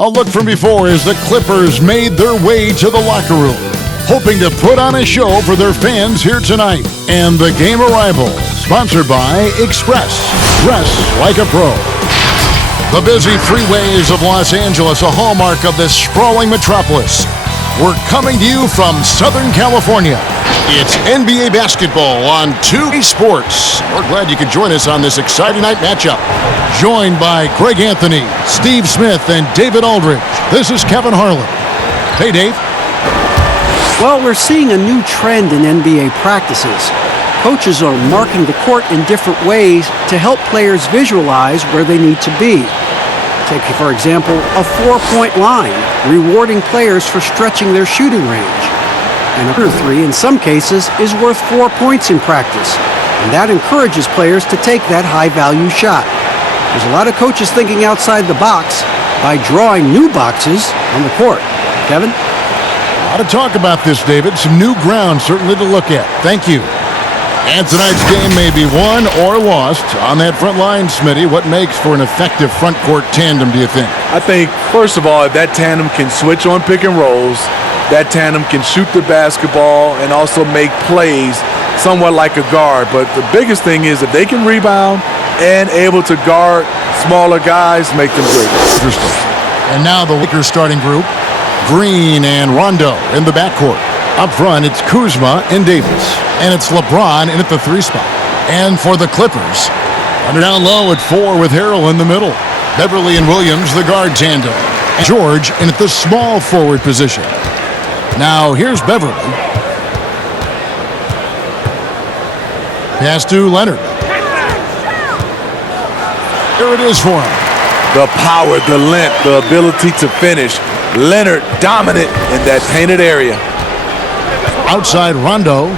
A look from before as the Clippers made their way to the locker room, hoping to put on a show for their fans here tonight. And the game arrival, sponsored by Express. Dress like a pro. The busy freeways of Los Angeles, a hallmark of this sprawling metropolis. We're coming to you from Southern California. It's NBA basketball on 2 Sports. We're glad you could join us on this exciting night matchup. Joined by Greg Anthony, Steve Smith, and David Aldridge. This is Kevin Harlan. Hey, Dave. Well, we're seeing a new trend in NBA practices. Coaches are marking the court in different ways to help players visualize where they need to be. Take, for example, a 4-point line, rewarding players for stretching their shooting range. And a 3, in some cases, is worth 4 points in practice, and that encourages players to take that high-value shot. There's a lot of coaches thinking outside the box by drawing new boxes on the court. Kevin? A lot of talk about this, David. Some new ground certainly to look at. Thank you. And tonight's game may be won or lost on that front line, Smitty. What makes for an effective front court tandem, do you think? I think, first of all, if that tandem can switch on pick and rolls, that tandem can shoot the basketball and also make plays somewhat like a guard. But the biggest thing is if they can rebound and able to guard smaller guys, make them great. Interesting. And now the Lakers starting group. Green and Rondo in the backcourt. Up front, it's Kuzma and Davis. And it's LeBron in at the 3 spot. And for the Clippers, under down low at 4 with Harrell in the middle. Beverly and Williams, the guard tandem. And George in at the small forward position. Now, here's Beverly. Pass to Leonard. There it is for him. The power, the length, the ability to finish. Leonard dominant in that painted area. Outside Rondo.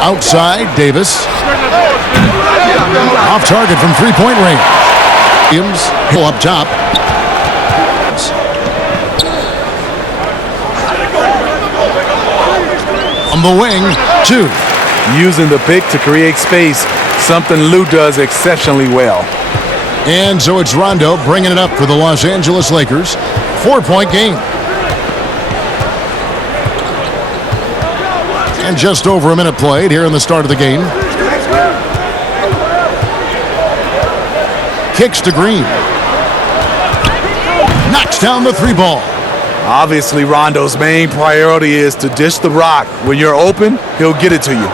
Outside Davis. Off target from 3-point range. Williams up top. On the wing, 2. Using the pick to create space, something Lou does exceptionally well. And so it's Rondo bringing it up for the Los Angeles Lakers. 4-point game. And just over a minute played here in the start of the game. Kicks to Green. Knocks down the 3 ball. Obviously, Rondo's main priority is to dish the rock. When you're open, he'll get it to you.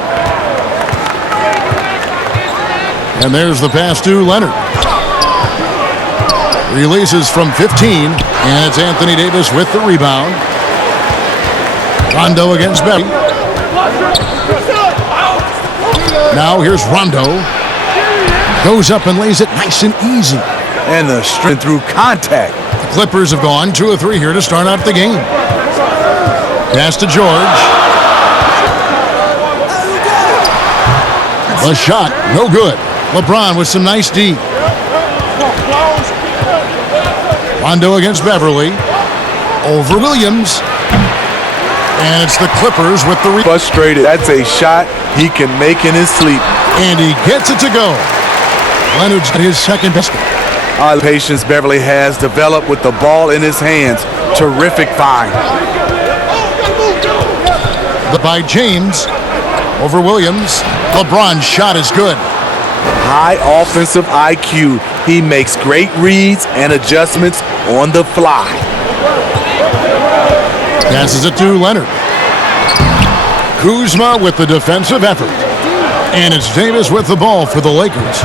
And there's the pass to Leonard. Releases from 15, and it's Anthony Davis with the rebound. Rondo against Beverly. Now here's Rondo. Goes up and lays it nice and easy. And the strength through contact. The Clippers have gone 2 of 3 here to start out the game. Pass to George. The shot, no good. LeBron with some nice D. Rondo against Beverly. Over Williams. And it's the Clippers with the frustrated. That's a shot he can make in his sleep. And he gets it to go. Leonard's got his second basket. Patience Beverly has developed with the ball in his hands. Terrific find. By James. Over Williams. LeBron's shot is good. High offensive IQ. He makes great reads and adjustments on the fly. Passes it to Leonard. Kuzma with the defensive effort. And it's Davis with the ball for the Lakers.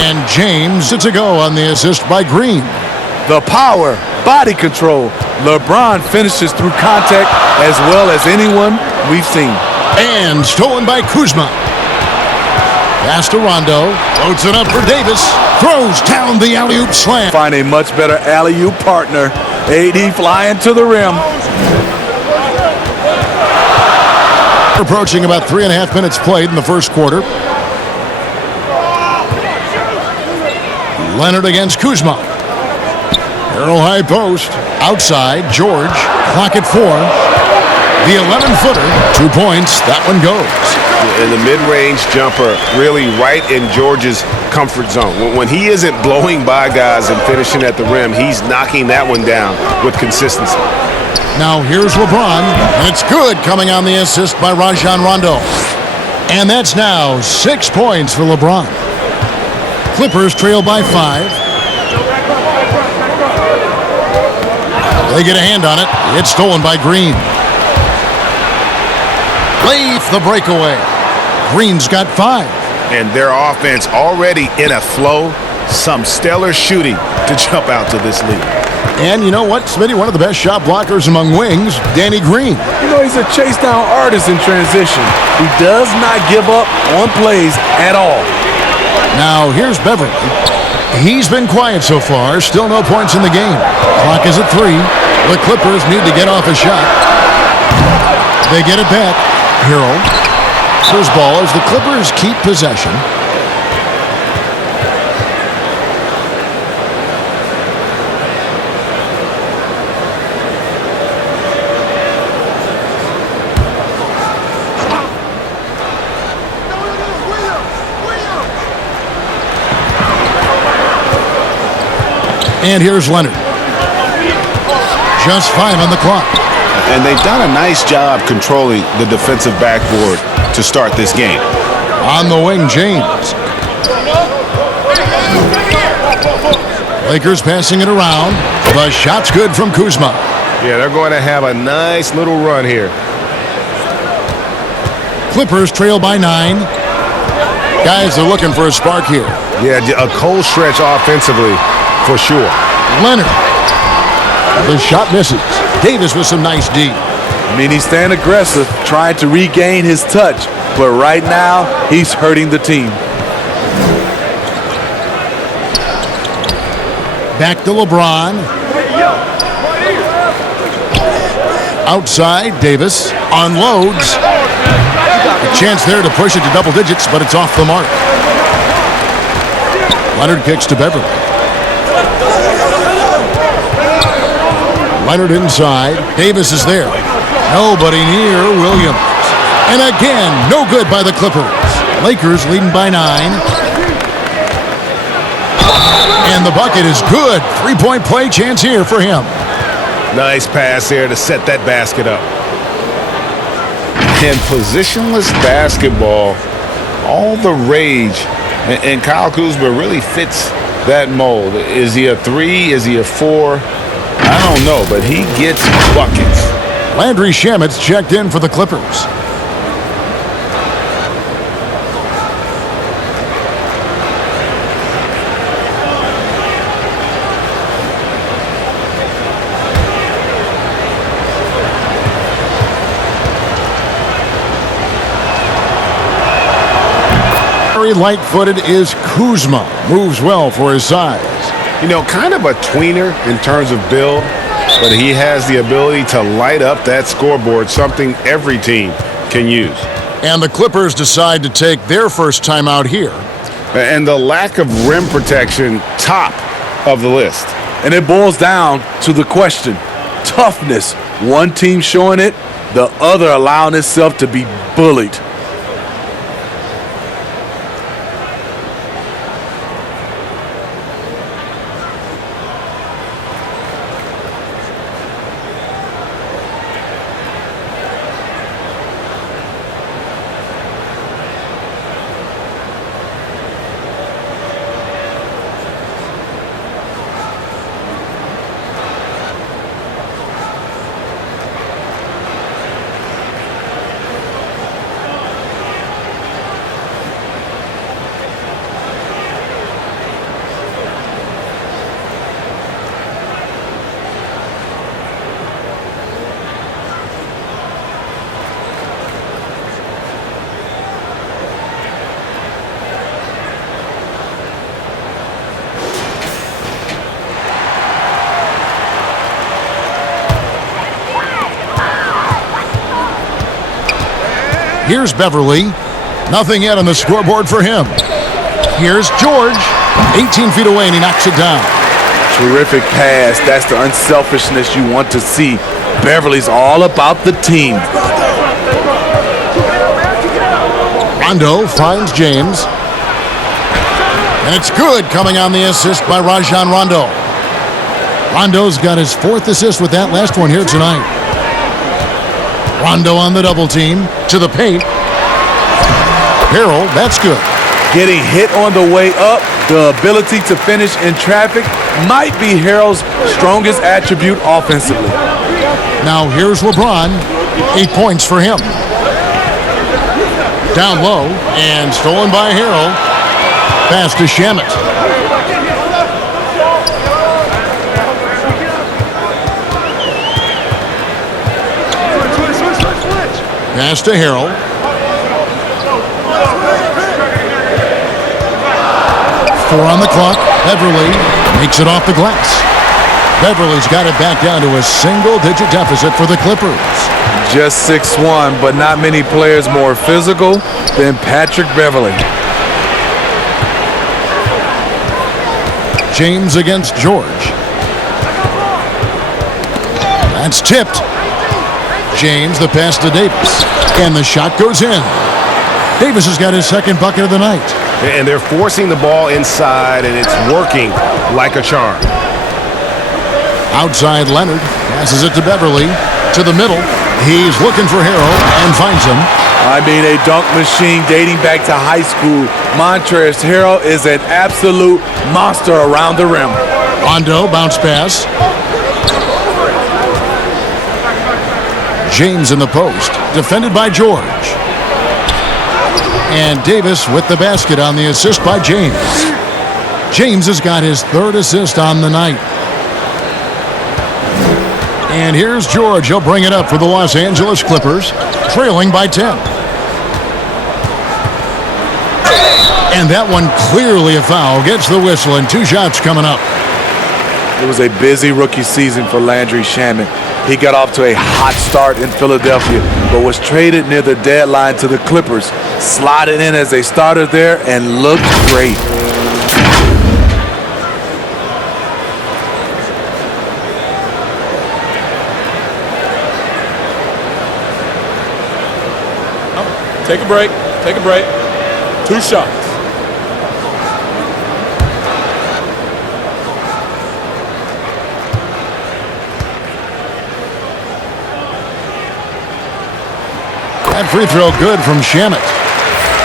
And James to go on the assist by Green. The power, body control. LeBron finishes through contact as well as anyone we've seen. And stolen by Kuzma. Pass to Rondo. Loads it up for Davis. Throws down the alley-oop slam. Find a much better alley-oop partner. AD flying to the rim. Approaching about 3.5 minutes played in the first quarter. Leonard against Kuzma. Arrow high post. Outside, George. Clock at 4. The 11-footer. 2 points. That one goes. And the mid-range jumper really right in George's comfort zone. When he isn't blowing by guys and finishing at the rim, he's knocking that one down with consistency. Now here's LeBron, and it's good coming on the assist by Rajon Rondo. And that's now 6 points for LeBron. Clippers trail by 5. They get a hand on it. It's stolen by Green. Leaf the breakaway. Green's got 5. And their offense already in a flow. Some stellar shooting to jump out to this lead. And you know what, Smitty? One of the best shot blockers among wings, Danny Green. You know, he's a chase-down artist in transition. He does not give up on plays at all. Now, here's Beverly. He's been quiet so far. Still no points in the game. Clock is at 3. The Clippers need to get off a shot. They get it back. Hero. First ball as the Clippers keep possession. And here's Leonard. Just 5 on the clock. And they've done a nice job controlling the defensive backboard to start this game. On the wing, James. Lakers passing it around. The shot's good from Kuzma. Yeah, they're going to have a nice little run here. Clippers trail by 9. Guys are looking for a spark here. Yeah, a cold stretch offensively for sure. Leonard. The shot misses. Davis with some nice D. I mean, he's staying aggressive, trying to regain his touch. But right now, he's hurting the team. Back to LeBron. Outside, Davis unloads. A chance there to push it to double digits, but it's off the mark. Leonard kicks to Beverly. Leonard inside. Davis is there. Nobody near Williams. And again, no good by the Clippers. Lakers leading by 9. And the bucket is good. 3-point play chance here for him. Nice pass there to set that basket up. And positionless basketball, all the rage. And Kyle Kuzma really fits that mold. Is he a 3? Is he a 4? I don't know, but he gets buckets. Landry Shamet's checked in for the Clippers. Very light-footed is Kuzma. Moves well for his size. You know, kind of a tweener in terms of build, but he has the ability to light up that scoreboard, something every team can use. And the Clippers decide to take their first time out here. And the lack of rim protection, top of the list. And it boils down to the question, toughness. One team showing it, the other allowing itself to be bullied. Here's Beverly. Nothing yet on the scoreboard for him. Here's George. 18 feet away, and he knocks it down. Terrific pass. That's the unselfishness you want to see. Beverly's all about the team. Rondo finds James. And it's good, coming on the assist by Rajon Rondo. Rondo's got his 4th assist with that last one here tonight. Rondo on the double team, to the paint. Harrell, that's good. Getting hit on the way up, the ability to finish in traffic might be Harrell's strongest attribute offensively. Now here's LeBron, 8 points for him. Down low, and stolen by Harrell. Pass to Shamet. Pass to Harrell. Four on the clock. Beverly makes it off the glass. Beverly's got it back down to a single-digit deficit for the Clippers. Just 6'1", but not many players more physical than Patrick Beverly. James against George. That's tipped. James, the pass to Davis. And the shot goes in. Davis has got his 2nd bucket of the night. And they're forcing the ball inside, and it's working like a charm. Outside Leonard passes it to Beverly. To the middle. He's looking for Harrell and finds him. I mean, a dunk machine dating back to high school. Montrezl Harrell is an absolute monster around the rim. Rondo, bounce pass. James in the post, defended by George. And Davis with the basket on the assist by James. James has got his 3rd assist on the night. And here's George. He'll bring it up for the Los Angeles Clippers, trailing by 10. And that one clearly a foul. Gets the whistle, and 2 shots coming up. It was a busy rookie season for Landry Shamet. He got off to a hot start in Philadelphia, but was traded near the deadline to the Clippers. Slotted in as a starter there and looked great. Take a break. Take a break. 2 shots. That free throw good from Shamet.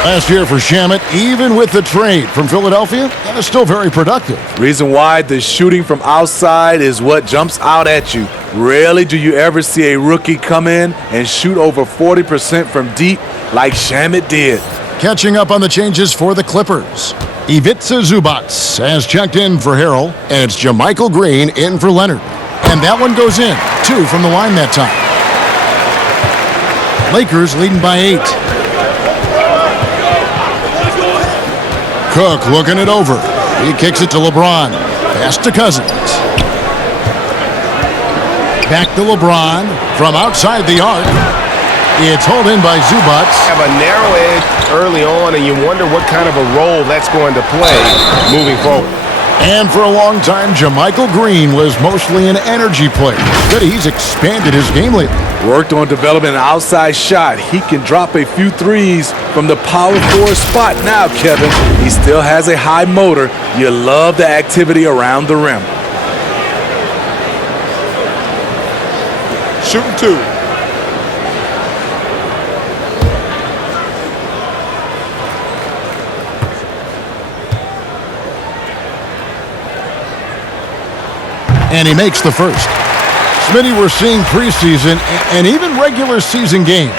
Last year for Shamet, even with the trade from Philadelphia, that was still very productive. Reason why the shooting from outside is what jumps out at you. Rarely do you ever see a rookie come in and shoot over 40% from deep like Shamet did. Catching up on the changes for the Clippers. Ivica Zubac has checked in for Harrell, and it's JaMychal Green in for Leonard. And that one goes in. 2 from the line that time. Lakers leading by 8. Cook looking it over. He kicks it to LeBron. Pass to Cousins. Back to LeBron from outside the arc. It's hauled in by Zubac. Have a narrow edge early on, and you wonder what kind of a role that's going to play moving forward. And for a long time, JaMychal Green was mostly an energy player. But he's expanded his game lately. Worked on developing an outside shot. He can drop a few threes from the power forward spot now, Kevin. He still has a high motor. You love the activity around the rim. Shooting 2. And he makes the first. Smitty, we're seeing preseason and even regular season games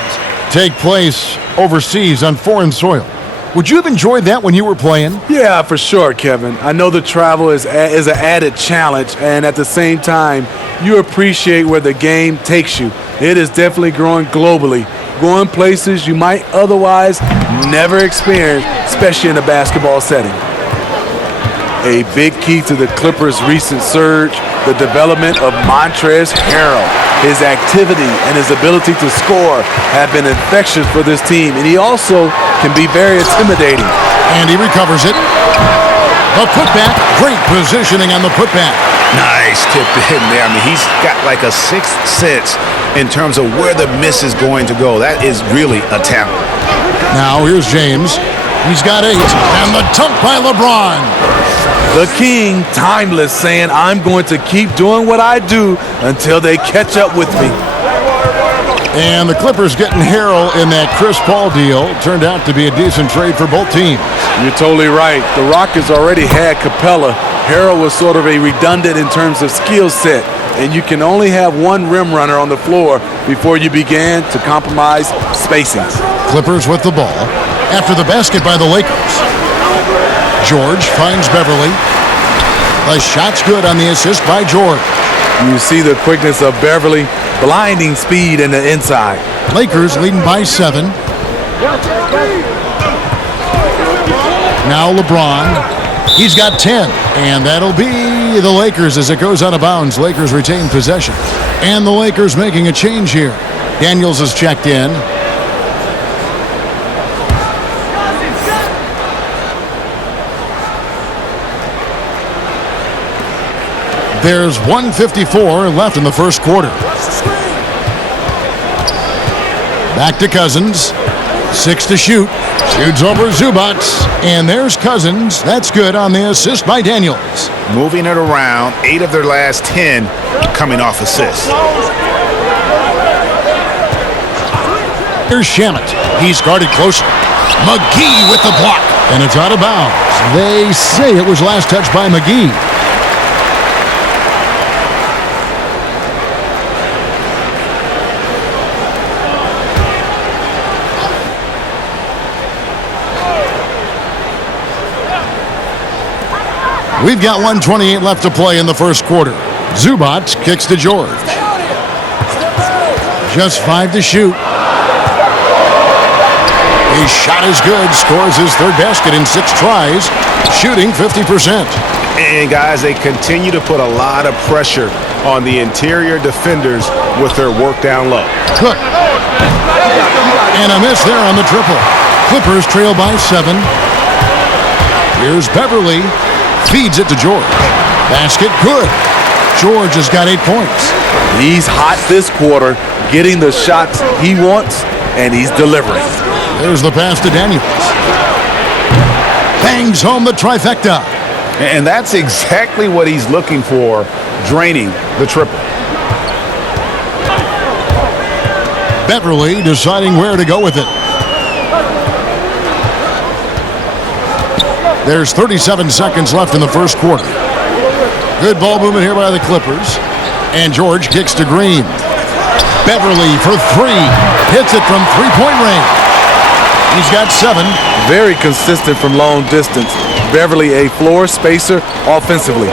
take place overseas on foreign soil. Would you have enjoyed that when you were playing? Yeah, for sure, Kevin. I know the travel is an added challenge, and at the same time, you appreciate where the game takes you. It is definitely growing globally, going places you might otherwise never experience, especially in a basketball setting. A big key to the Clippers' recent surge, the development of Montrezl Harrell. His activity and his ability to score have been infectious for this team, and he also can be very intimidating. And he recovers it. The putback, great positioning on the putback. Nice tip in there. I mean, he's got like a sixth sense in terms of where the miss is going to go. That is really a talent. Now here's James. He's got 8. And the dunk by LeBron. The king, timeless, saying, I'm going to keep doing what I do until they catch up with me. And the Clippers getting Harrell in that Chris Paul deal. Turned out to be a decent trade for both teams. You're totally right. The Rockets already had Capella. Harrell was sort of a redundant in terms of skill set. And you can only have one rim runner on the floor before you began to compromise spacing. Clippers with the ball after the basket by the Lakers. George finds Beverly. The shot's good on the assist by George. You see the quickness of Beverly, blinding speed in the inside. Lakers leading by 7. Now LeBron. He's got 10. And that'll be the Lakers as it goes out of bounds. Lakers retain possession. And the Lakers making a change here. Daniels is checked in. There's 1:54 left in the first quarter. Back to Cousins. 6 to shoot. Shoots over Zubac. And there's Cousins. That's good on the assist by Daniels. Moving it around. 8 of their last 10 coming off assists. Here's Shamet. He's guarded closely. McGee with the block. And it's out of bounds. They say it was last touched by McGee. We've got 1:28 left to play in the first quarter. Zubac kicks to George. Just 5 to shoot. His shot is good. Scores his third basket in 6 tries. Shooting 50%. And guys, they continue to put a lot of pressure on the interior defenders with their work down low. Cook. And a miss there on the triple. Clippers trail by 7. Here's Beverly. Feeds it to George. Basket good. George has got 8 points. He's hot this quarter, getting the shots he wants, and he's delivering. There's the pass to Daniels. Bangs home the trifecta. And that's exactly what he's looking for, draining the triple. Beverly deciding where to go with it. There's 37 seconds left in the first quarter. Good ball movement here by the Clippers. And George kicks to Green. Beverly for 3. Hits it from three-point range. He's got 7. Very consistent from long distance. Beverly a floor spacer offensively.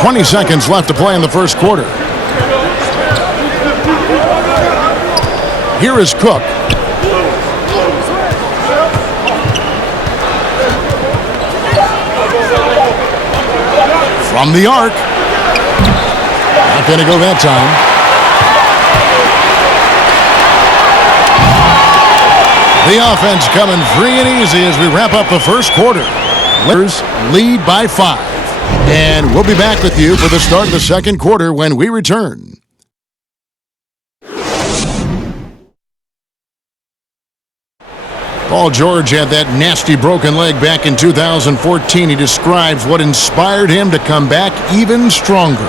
20 seconds left to play in the first quarter. Here is Cook. From the arc. Not going to go that time. The offense coming free and easy as we wrap up the first quarter. Lakers lead by 5. And we'll be back with you for the start of the second quarter when we return. Paul George had that nasty broken leg back in 2014. He describes what inspired him to come back even stronger.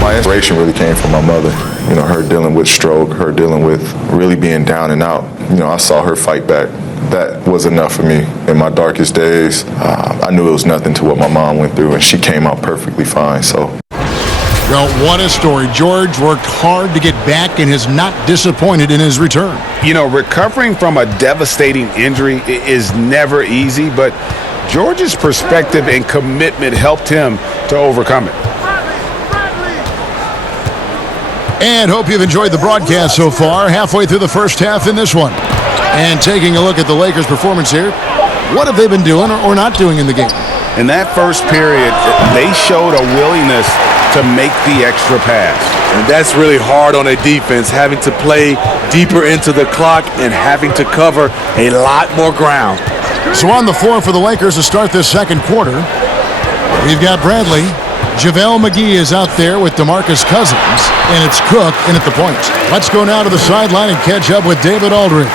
My inspiration really came from my mother. You know, her dealing with stroke, her dealing with really being down and out. You know, I saw her fight back. That was enough for me. In my darkest days, I knew it was nothing to what my mom went through, and she came out perfectly fine. So. Well, what a story. George worked hard to get back and is not disappointed in his return. You know, recovering from a devastating injury is never easy, but George's perspective and commitment helped him to overcome it. And hope you've enjoyed the broadcast so far. Halfway through the first half in this one. And taking a look at the Lakers' performance here, what have they been doing or not doing in the game? In that first period, they showed a willingness to make the extra pass. And that's really hard on a defense, having to play deeper into the clock and having to cover a lot more ground. So on the floor for the Lakers to start this second quarter, We've got Bradley. JaVale McGee is out there with DeMarcus Cousins, and it's Cook in at the point. Let's go now to the sideline and catch up with David Aldridge.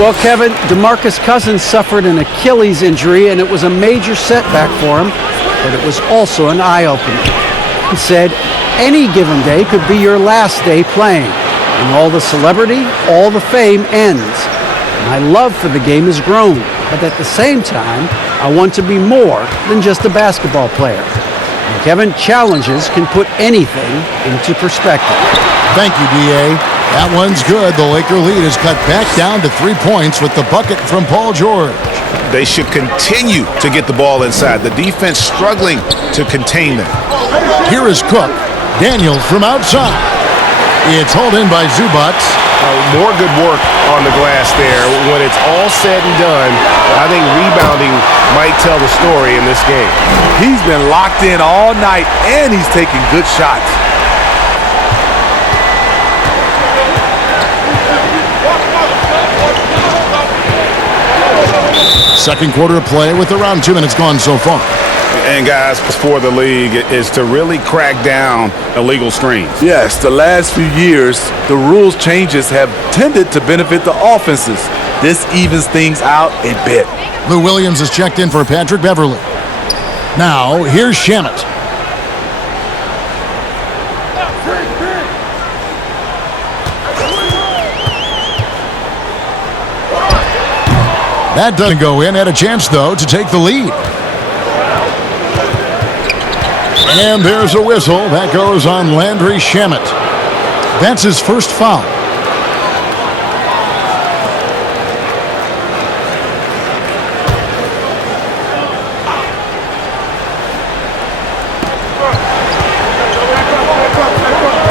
Well, Kevin, DeMarcus Cousins suffered an Achilles injury, and it was a major setback for him, but it was also an eye-opener. He said, any given day could be your last day playing, and all the celebrity, all the fame ends. My love for the game has grown, but at the same time, I want to be more than just a basketball player. And Kevin, challenges can put anything into perspective. Thank you, D.A. That one's good. The Laker lead is cut back down to 3 points with the bucket from Paul George. They should continue to get the ball inside. The defense struggling to contain them. Here is Cook. Daniels from outside. It's hauled in by Zubats. More good work on the glass there. When it's all said and done, I think rebounding might tell the story in this game. He's been locked in all night, and he's taking good shots. Second quarter of play with around 2 minutes gone so far. And guys, for the league is to really crack down illegal screens. Yes, the last few years, the rules changes have tended to benefit the offenses. This evens things out a bit. Lou Williams is checked in for Patrick Beverly. Now, here's Shamet. That doesn't go in. Had a chance, though, to take the lead. And there's a whistle. That goes on Landry Shamet. That's his first foul.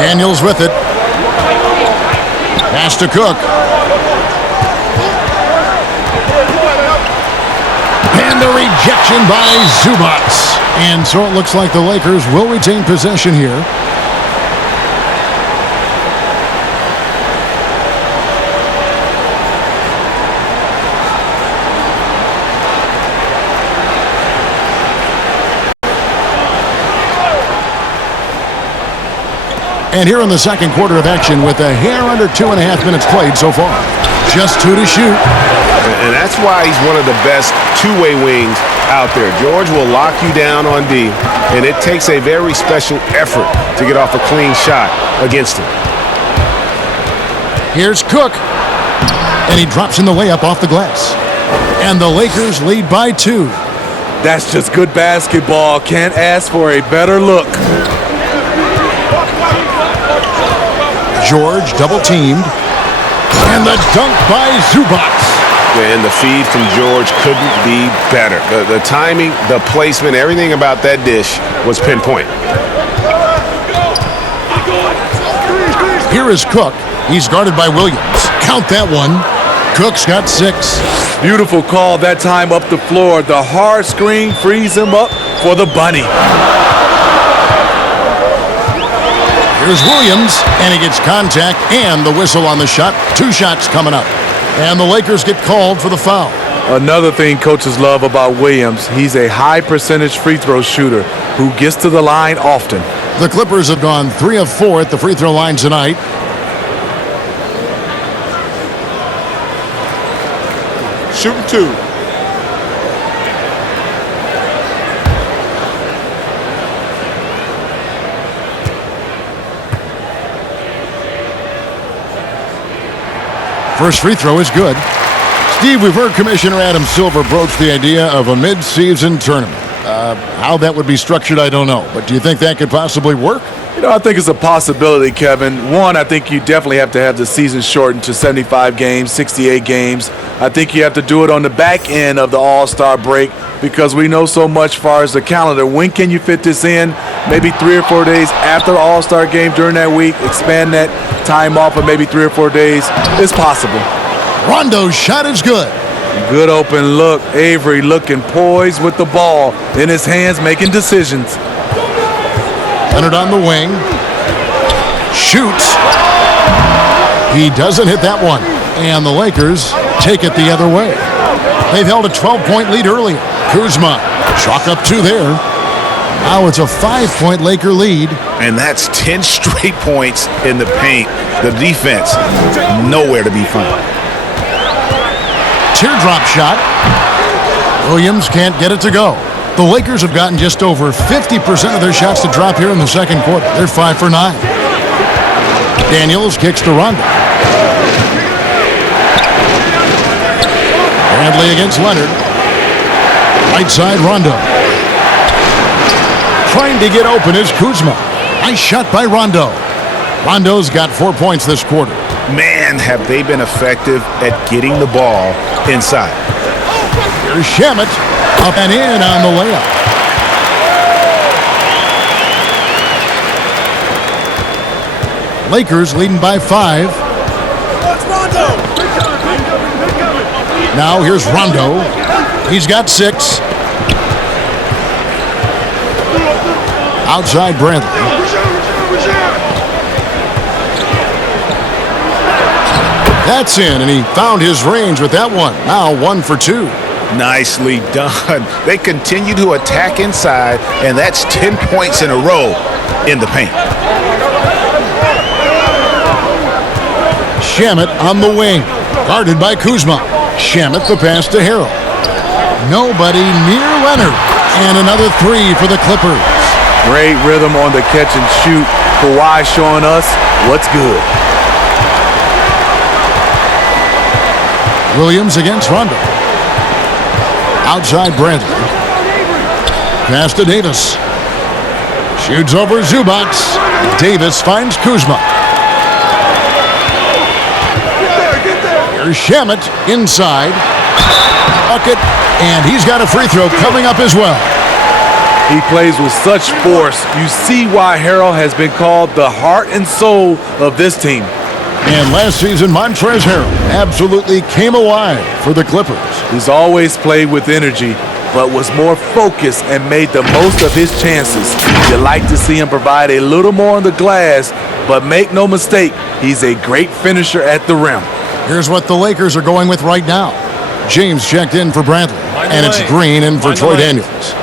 Daniels with it. Pass to Cook. And the rejection by Zubats. And so it looks like the Lakers will retain possession here. And here in the second quarter of action with a hair under 2.5 minutes played so far. Just 2 to shoot. And that's why he's one of the best two-way wings out there. George will lock you down on D, and it takes a very special effort to get off a clean shot against him. Here's Cook. And he drops in the layup off the glass. And the Lakers lead by 2. That's just good basketball. Can't ask for a better look. George double-teamed. And the dunk by Zubats. And the feed from George couldn't be better. The timing, the placement, everything about that dish was pinpoint. Here is Cook. He's guarded by Williams. Count that one. Cook's got 6. Beautiful call that time up the floor. The hard screen frees him up for the bunny. Here's Williams, and he gets contact and the whistle on the shot. 2 shots coming up. And the Lakers get called for the foul. Another thing coaches love about Williams, he's a high percentage free throw shooter who gets to the line often. The Clippers have gone 3 of 4 at the free throw line tonight. Shooting 2. First free throw is good. Steve, we've heard Commissioner Adam Silver broach the idea of a mid-season tournament. How that would be structured, I don't know. But do you think that could possibly work? You know, I think it's a possibility, Kevin. One, I think you definitely have to have the season shortened to 75 games, 68 games. I think you have to do it on the back end of the All-Star break because we know so much as far as the calendar. When can you fit this in? Maybe 3 or 4 days after the All-Star game during that week. Expand that time off of maybe 3 or 4 days. It's possible. Rondo's shot is good. Good open look. Avery looking poised with the ball in his hands, making decisions. Leonard on the wing. Shoots. He doesn't hit that one. And the Lakers take it the other way. They've held a 12-point lead earlier. Kuzma, chalk up 2 there. Now it's a 5-point Laker lead. And that's 10 straight points in the paint. The defense, nowhere to be found. Teardrop shot. Williams can't get it to go. The Lakers have gotten just over 50% of their shots to drop here in the second quarter. They're 5 for 9. Daniels kicks to Rondo. Bradley against Leonard. Right side, Rondo. Trying to get open is Kuzma. Nice shot by Rondo. Rondo's got 4 points this quarter. Man, have they been effective at getting the ball inside. Here's Shamet. Up and in on the layup. Lakers leading by 5. Now here's Rondo. He's got 6. Outside Bradley. That's in, and he found his range with that one. Now 1 for 2. Nicely done. They continue to attack inside, and that's 10 points in a row in the paint. Shamet on the wing. Guarded by Kuzma. Shamet the pass to Harrell. Nobody near Leonard. And another 3 for the Clippers. Great rhythm on the catch and shoot. Kawhi showing us what's good. Williams against Rondo. Outside Bradley. Pass to Davis. Shoots over Zubac. Davis finds Kuzma. Here's Shamet inside. Bucket. And he's got a free throw coming up as well. He plays with such force. You see why Harrell has been called the heart and soul of this team. And last season, Montrezl Harrell absolutely came alive for the Clippers. He's always played with energy, but was more focused and made the most of his chances. You like to see him provide a little more on the glass, but make no mistake, he's a great finisher at the rim. Here's what the Lakers are going with right now. James checked in for Bradley, and it's Green in for Troy Daniels.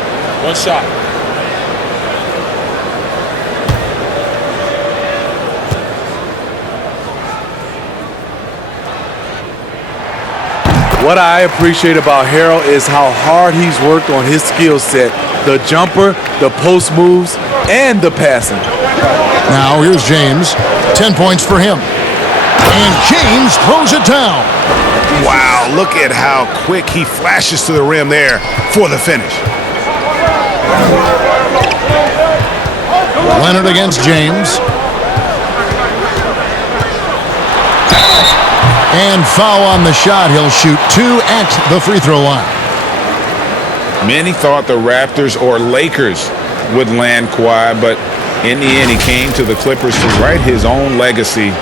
One shot. What I appreciate about Harrell is how hard he's worked on his skill set. The jumper, the post moves, and the passing. Now here's James. 10 points for him. And James throws it down. Wow, look at how quick he flashes to the rim there for the finish. Leonard against James. And foul on the shot. He'll shoot 2 at the free throw line. Many thought the Raptors or Lakers would land Kawhi, but in the end, he came to the Clippers to write his own legacy.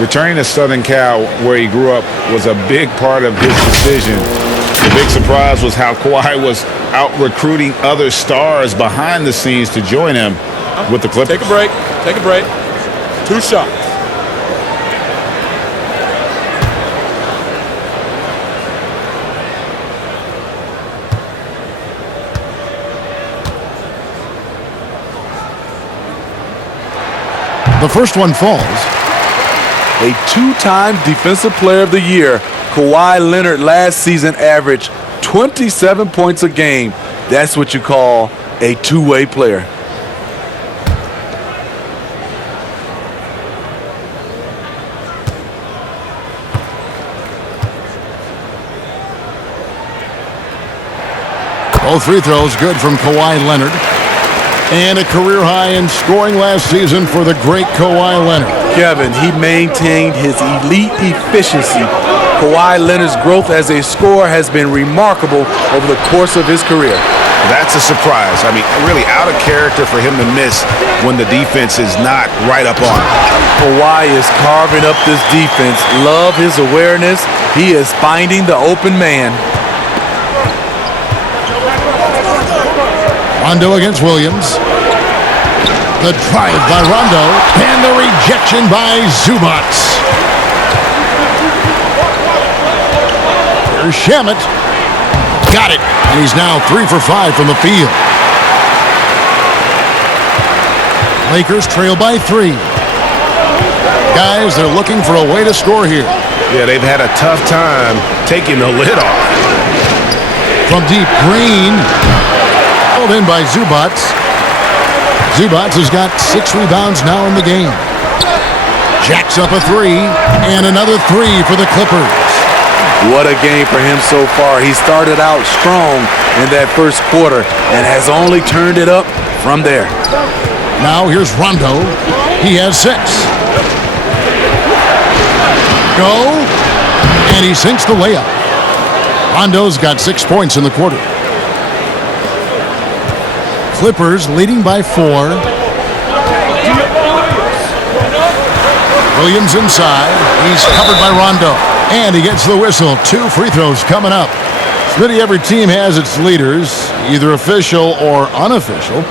Returning to Southern Cal, where he grew up, was a big part of his decision. The big surprise was how Kawhi was out recruiting other stars behind the scenes to join him with the Clippers. Take a break. Take a break. 2 shots. The first one falls. A 2-time Defensive Player of the Year, Kawhi Leonard last season averaged 27 points a game. That's what you call a two-way player. Both free throws good from Kawhi Leonard. And a career high in scoring last season for the great Kawhi Leonard. Kevin, he maintained his elite efficiency. Kawhi Leonard's growth as a scorer has been remarkable over the course of his career. That's a surprise. I mean, really out of character for him to miss when the defense is not right up on him. Kawhi is carving up this defense. Love his awareness. He is finding the open man. Rondo against Williams. The drive by Rondo. And the rejection by Zubac. Here's Shamet. Got it. And he's now 3 for 5 from the field. Lakers trail by 3. Guys, they're looking for a way to score here. Yeah, they've had a tough time taking the lid off. From deep, Green. Pulled in by Zubac. Zubac has got 6 rebounds now in the game. Jacks up a 3, and another 3 for the Clippers. What a game for him so far. He started out strong in that first quarter and has only turned it up from there. Now here's Rondo. He has 6. Go, and he sinks the layup. Rondo's got 6 points in the quarter. Clippers leading by 4. Williams inside. He's covered by Rondo. And he gets the whistle. 2 free throws coming up. Smitty, every team has its leaders, either official or unofficial.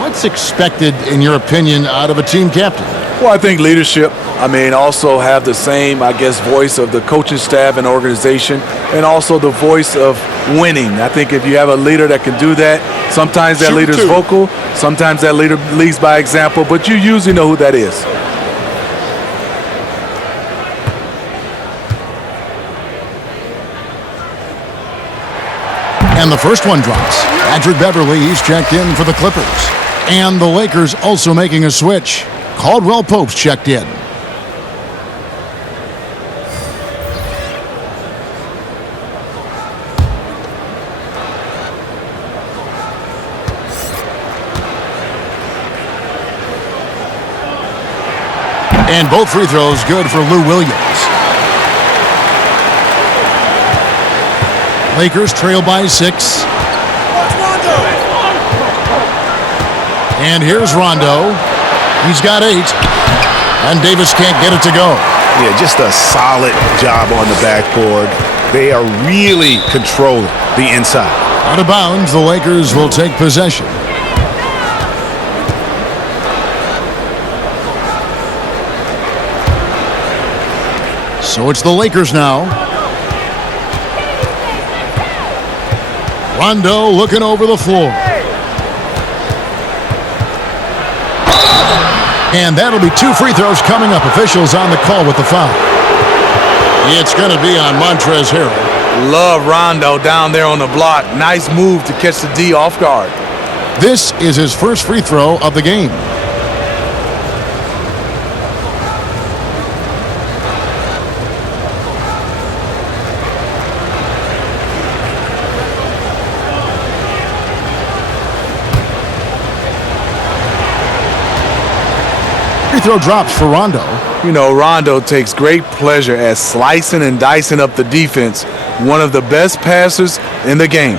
What's expected, in your opinion, out of a team captain? Well, I think leadership. Also have the same, voice of the coaching staff and organization, and also the voice of winning. I think if you have a leader that can do that, sometimes that leader's vocal, sometimes that leader leads by example, but you usually know who that is. And the first one drops. Patrick Beverly, he's checked in for the Clippers. And the Lakers also making a switch. Caldwell Pope's checked in. And both free throws good for Lou Williams. Lakers trail by 6. And here's Rondo. He's got 8. And Davis can't get it to go. Yeah, just a solid job on the backboard. They are really controlling the inside. Out of bounds, the Lakers will take possession. So it's the Lakers now. Rondo looking over the floor. And that'll be 2 free throws coming up. Officials on the call with the foul. It's going to be on Montrezl Harrell. Love Rondo down there on the block. Nice move to catch the D off guard. This is his first free throw of the game. Free throw drops for Rondo. You know, Rondo takes great pleasure at slicing and dicing up the defense. One of the best passers in the game.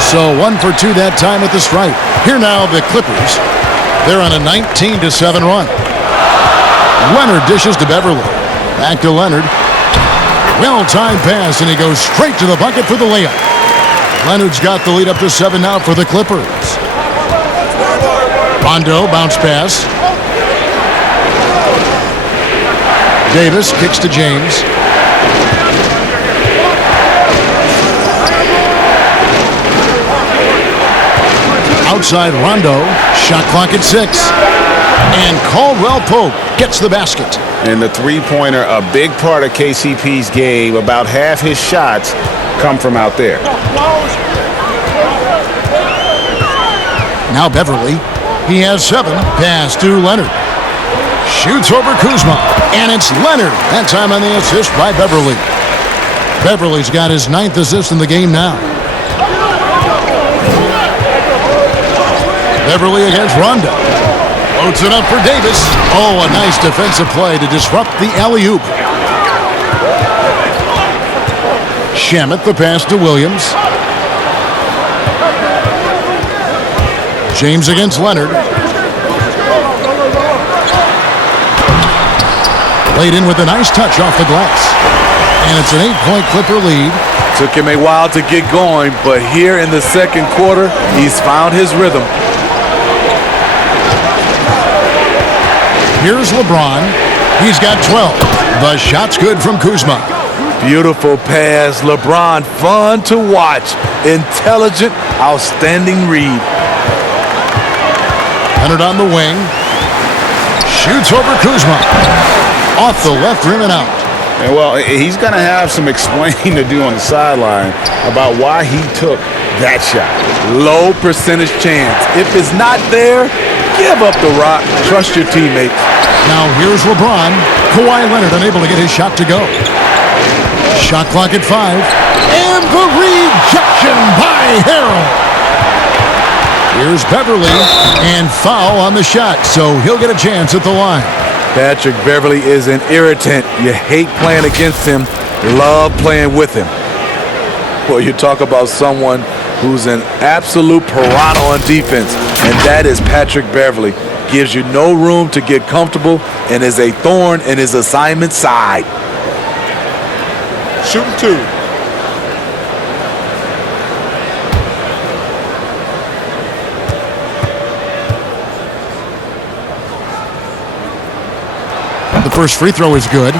So 1 for 2 that time at the stripe. Here now the Clippers. They're on a 19-7 run. Leonard dishes to Beverly. Back to Leonard. Well-timed pass, and he goes straight to the bucket for the layup. Leonard's got the lead up to 7 now for the Clippers. Rondo, bounce pass. Davis kicks to James. Outside Rondo. Shot clock at 6. And Caldwell Pope gets the basket. And the three-pointer, a big part of KCP's game. About half his shots come from out there. Now Beverly. He has 7. Pass to Leonard. Shoots over Kuzma. And it's Leonard. That time on the assist by Beverly. Beverly's got his 9th assist in the game now. Beverly against Rondo. Loads it up for Davis. Oh, a nice defensive play to disrupt the alley-oop. Shamet the pass to Williams. James against Leonard. Laid in with a nice touch off the glass. And it's an 8-point Clipper lead. Took him a while to get going, but here in the second quarter, he's found his rhythm. Here's LeBron. He's got 12. The shot's good from Kuzma. Beautiful pass. LeBron, fun to watch. Intelligent, outstanding read. Leonard on the wing. Shoots over Kuzma. Off the left rim and out. And well, he's going to have some explaining to do on the sideline about why he took that shot. Low percentage chance. If it's not there, give up the rock. Trust your teammates. Now here's LeBron. Kawhi Leonard unable to get his shot to go. Shot clock at 5. And the rejection by Harrell. Here's Beverly, and foul on the shot, so he'll get a chance at the line. Patrick Beverly is an irritant. You hate playing against him, love playing with him. Well, you talk about someone who's an absolute piranha on defense, and that is Patrick Beverly. Gives you no room to get comfortable and is a thorn in his assignment side. Shooting 2. The first free throw is good.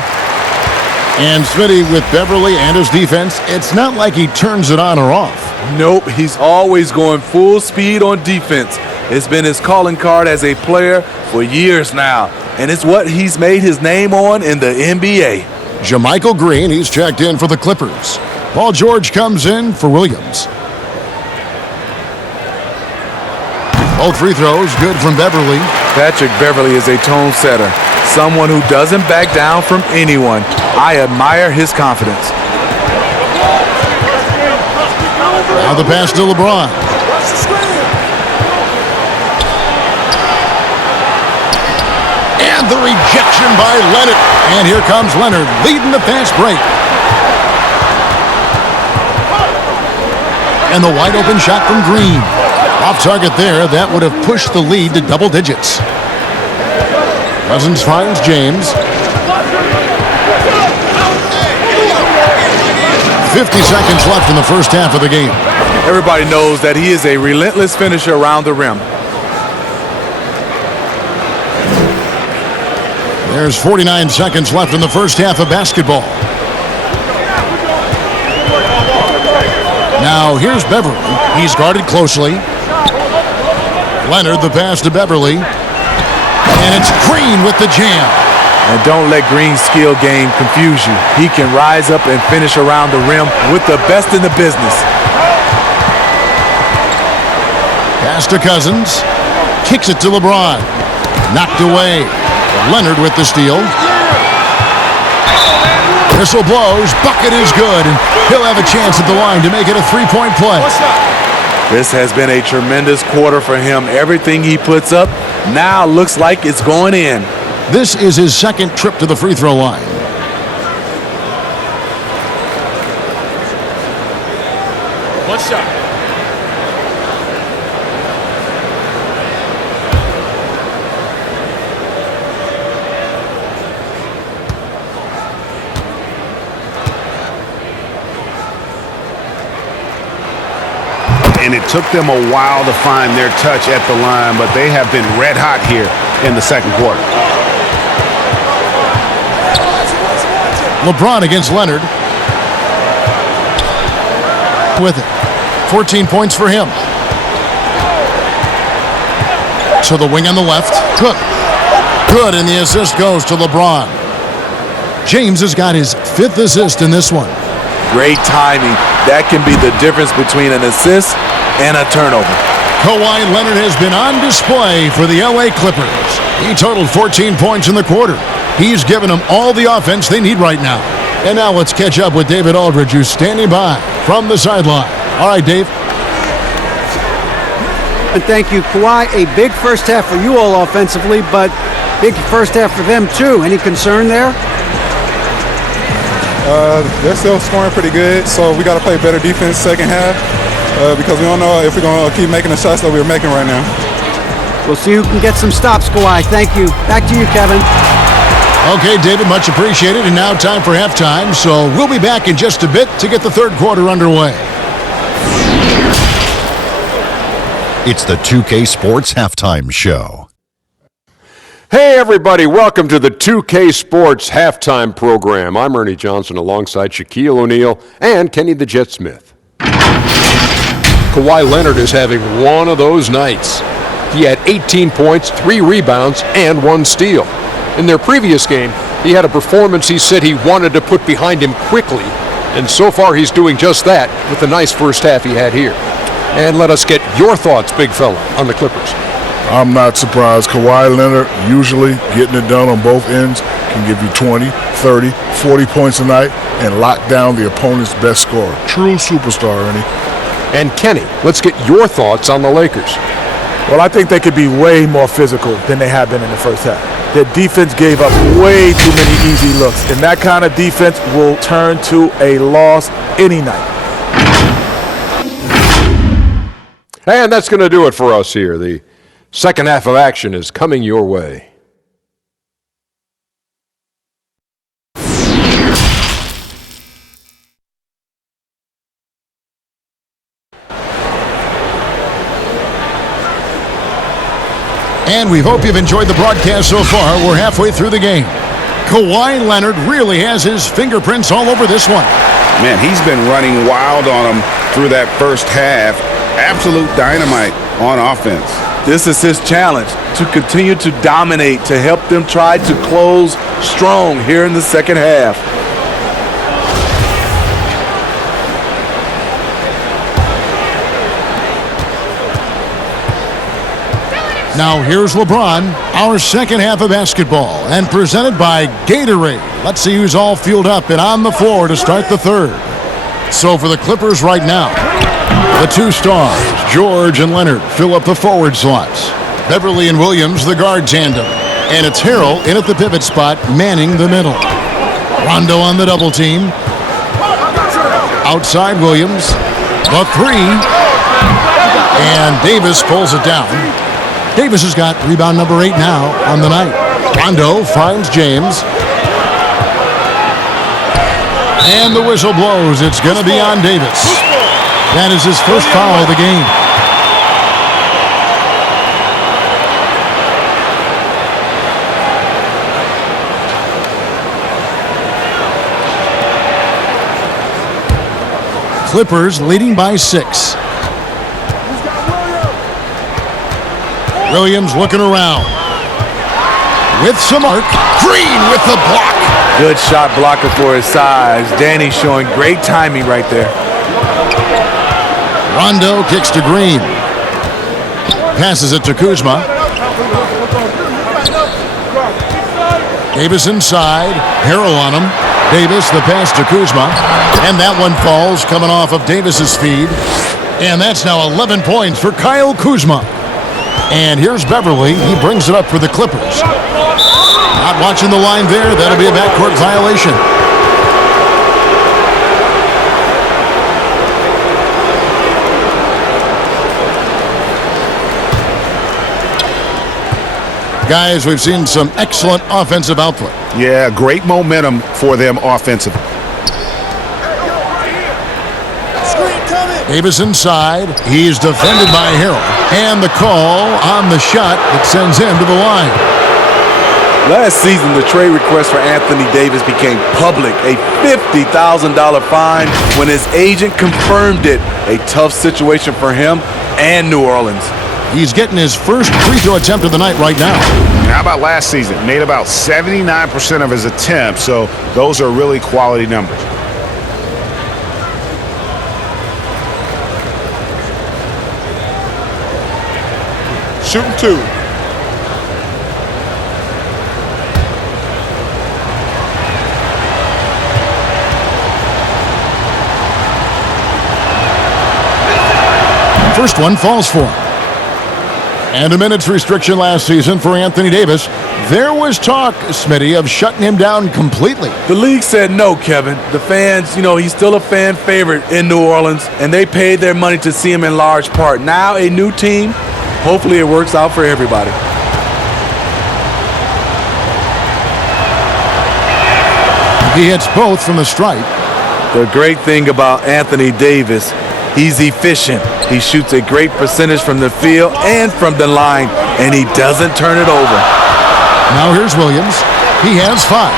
And Smitty, with Beverly and his defense, it's not like he turns it on or off. Nope, he's always going full speed on defense. It's been his calling card as a player for years now, and it's what he's made his name on in the NBA. JaMychal Green, he's checked in for the Clippers. Paul George comes in for Williams. Both free throws good from Beverly. Patrick Beverly is a tone setter, someone who doesn't back down from anyone. I admire his confidence. Now the pass to LeBron. And the rejection by Leonard. And here comes Leonard leading the fast break. And the wide open shot from Green. Off target there, that would have pushed the lead to double digits. Cousins finds James. 50 seconds left in the first half of the game. Everybody knows that he is a relentless finisher around the rim. There's 49 seconds left in the first half of basketball. Now here's Beverly. He's guarded closely. Leonard, the pass to Beverly. And it's Green with the jam. And don't let Green's skill game confuse you. He can rise up and finish around the rim with the best in the business. Pass to Cousins. Kicks it to LeBron. Knocked away. Leonard with the steal. Whistle blows. Bucket is good. And he'll have a chance at the line to make it a three-point play. This has been a tremendous quarter for him. Everything he puts up now looks like it's going in. This is his second trip to the free throw line. One shot. And it took them a while to find their touch at the line, but they have been red hot here in the second quarter. LeBron against Leonard. With it. 14 points for him. To the wing on the left. Cook. Good, and the assist goes to LeBron. James has got his 5th assist in this one. Great timing. That can be the difference between an assist and a turnover. Kawhi Leonard has been on display for the LA Clippers. He totaled 14 points in the quarter. He's given them all the offense they need right now. And now let's catch up with David Aldridge, who's standing by from the sideline. All right, Dave. And thank you, Kawhi. A big first half for you all offensively, but big first half for them too. Any concern there? They're still scoring pretty good, so we got to play better defense second half because we don't know if we're going to keep making the shots that we're making right now. We'll see who can get some stops, Kawhi. Thank you. Back to you, Kevin. Okay, David, much appreciated. And now time for halftime, so we'll be back in just a bit to get the third quarter underway. It's the 2K Sports Halftime Show. Hey everybody, welcome to the 2K Sports halftime program. I'm Ernie Johnson alongside Shaquille O'Neal and Kenny the Jet Smith. Kawhi Leonard is having one of those nights. He had 18 points, 3 rebounds, and 1 steal. In their previous game, he had a performance he said he wanted to put behind him quickly, and so far he's doing just that with the nice first half he had here. And let us get your thoughts, big fella, on the Clippers. I'm not surprised. Kawhi Leonard, usually getting it done on both ends, can give you 20, 30, 40 points a night and lock down the opponent's best scorer. True superstar, Ernie. And Kenny, let's get your thoughts on the Lakers. Well, I think they could be way more physical than they have been in the first half. Their defense gave up way too many easy looks, and that kind of defense will turn to a loss any night. And that's going to do it for us here. The second half of action is coming your way. And we hope you've enjoyed the broadcast so far. We're halfway through the game. Kawhi Leonard really has his fingerprints all over this one. Man, he's been running wild on them through that first half. Absolute dynamite on offense. This is his challenge, to continue to dominate, to help them try to close strong here in the second half. Now here's LeBron, our second half of basketball, and presented by Gatorade. Let's see who's all fueled up and on the floor to start the third. So for the Clippers right now, the 2 stars, George and Leonard, fill up the forward slots. Beverly and Williams, the guard tandem. And it's Harrell in at the pivot spot, manning the middle. Rondo on the double team. Outside Williams, the 3. And Davis pulls it down. Davis has got rebound number 8 now on the night. Rondo finds James. And the whistle blows. It's going to be on Davis. That is his first foul of the game. Clippers leading by 6. Williams looking around. With some arc. Green with the block. Good shot blocker for his size. Danny showing great timing right there. Rondo kicks to Green. Passes it to Kuzma. Davis inside. Harrell on him. Davis, the pass to Kuzma. And that one falls, coming off of Davis's feed. And that's now 11 points for Kyle Kuzma. And here's Beverly. He brings it up for the Clippers. Not watching the line there. That'll be a backcourt violation. Guys, we've seen some excellent offensive output. Yeah, great momentum for them offensively. Davis inside. He's defended by Harrell. And the call on the shot that sends him to the line. Last season, the trade request for Anthony Davis became public. A $50,000 fine when his agent confirmed it. A tough situation for him and New Orleans. He's getting his first free throw attempt of the night right now. How about last season? Made about 79% of his attempts, so those are really quality numbers. Shooting 2. First one falls for him. And a minutes restriction last season for Anthony Davis. There was talk, Smitty, of shutting him down completely. The league said no, Kevin. The fans, he's still a fan favorite in New Orleans, and they paid their money to see him in large part. Now a new team, hopefully it works out for everybody. He hits both from the stripe. The great thing about Anthony Davis, he's efficient. He shoots a great percentage from the field and from the line, and he doesn't turn it over. Now here's Williams. He has 5.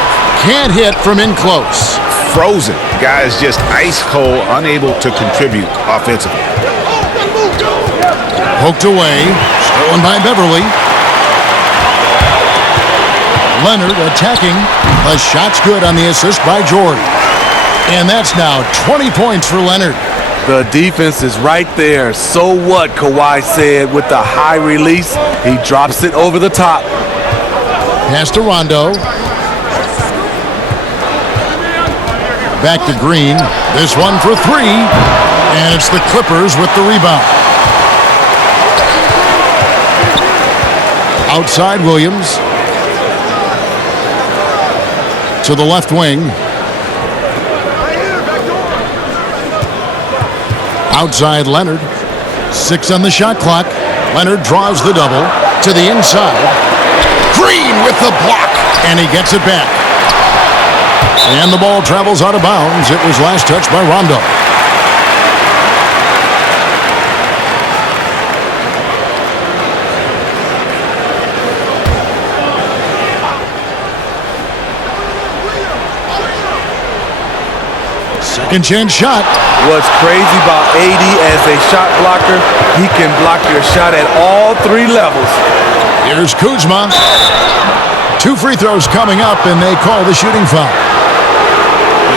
Can't hit from in close. Frozen. The guy is just ice cold, unable to contribute offensively. Poked away. Stolen by Beverly. Leonard attacking. The shot's good on the assist by George. And that's now 20 points for Leonard. The defense is right there. So what, Kawhi said with the high release. He drops it over the top. Pass to Rondo. Back to Green. This one for 3. And it's the Clippers with the rebound. Outside Williams. To the left wing. Outside Leonard. 6 on the shot clock. Leonard draws the double to the inside. Green with the block. And he gets it back. And the ball travels out of bounds. It was last touched by Rondo. Second chance shot. What's crazy about AD as a shot blocker, he can block your shot at all 3 levels. Here's Kuzma. 2 free throws coming up, and they call the shooting foul.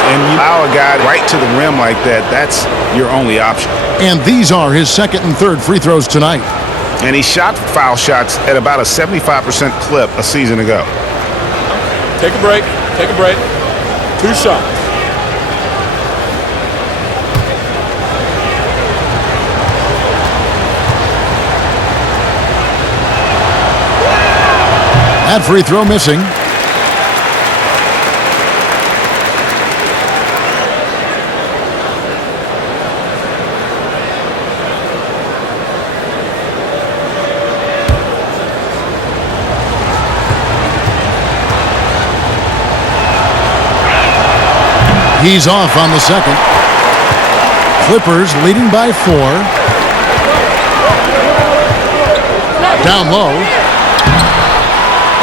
And you allow a guy right to the rim like that, that's your only option. And these are his second and third free throws tonight. And he shot foul shots at about a 75% clip a season ago. Take a break. Take a break. 2 shots. That free throw missing. He's off on the second. Clippers leading by 4. Down low.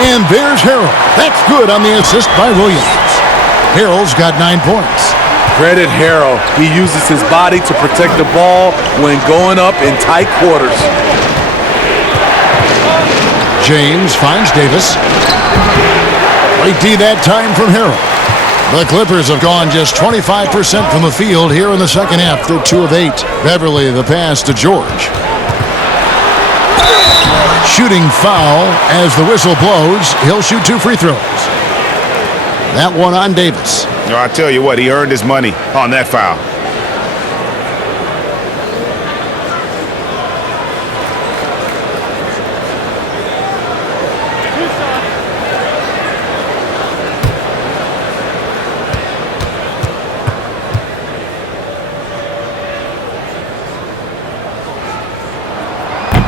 And there's Harrell. That's good on the assist by Williams. Harrell's got 9 points. Credit Harrell. He uses his body to protect the ball when going up in tight quarters. James finds Davis. Great D that time from Harrell. The Clippers have gone just 25% from the field here in the second half. They're 2 of 8. Beverly the pass to George. Shooting foul as the whistle blows. He'll shoot 2 free throws. That one on Davis. No, I tell you what, he earned his money on that foul.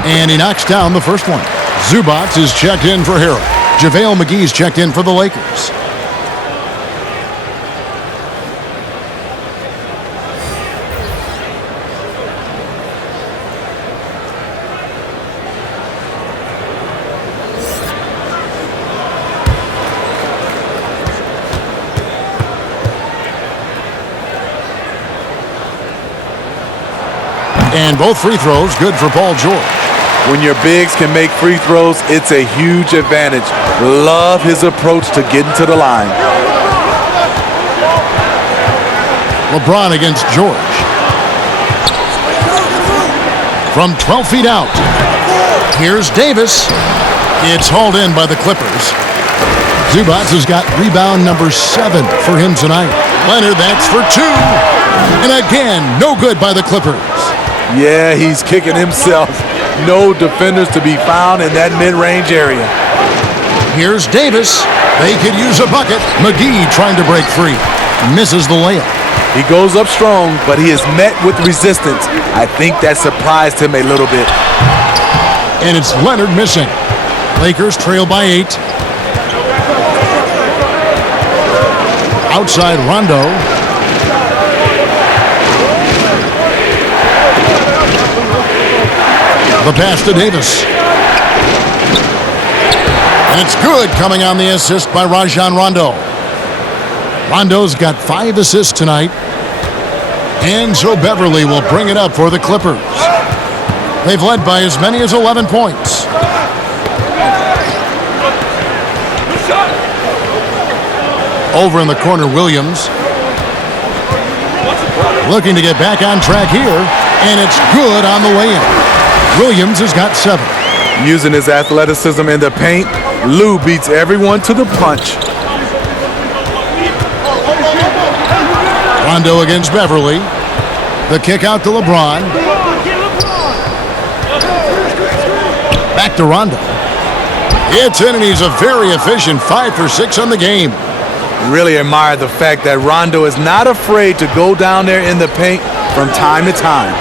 And he knocks down the first one. Zubac is checked in for Harrell. JaVale McGee's checked in for the Lakers. And both free throws good for Paul George. When your bigs can make free throws, it's a huge advantage. Love his approach to getting to the line. LeBron against George. From 12 feet out. Here's Davis. It's hauled in by the Clippers. Zubac has got rebound number 7 for him tonight. Leonard, that's for 2. And again, no good by the Clippers. Yeah, he's kicking himself. No defenders to be found in that mid-range area. Here's Davis. They could use a bucket. McGee trying to break free. Misses the layup. He goes up strong, but he is met with resistance. I think that surprised him a little bit. And it's Leonard missing. Lakers trail by 8. Outside Rondo. The pass to Davis. And it's good coming on the assist by Rajon Rondo. Rondo's got 5 assists tonight. And so Beverly will bring it up for the Clippers. They've led by as many as 11 points. Over in the corner, Williams. Looking to get back on track here. And it's good on the way in. Williams has got 7. Using his athleticism in the paint, Lou beats everyone to the punch. Rondo against Beverly. The kick out to LeBron. Back to Rondo. It's in, and he's a very efficient 5 for 6 on the game. Really admire the fact that Rondo is not afraid to go down there in the paint from time to time.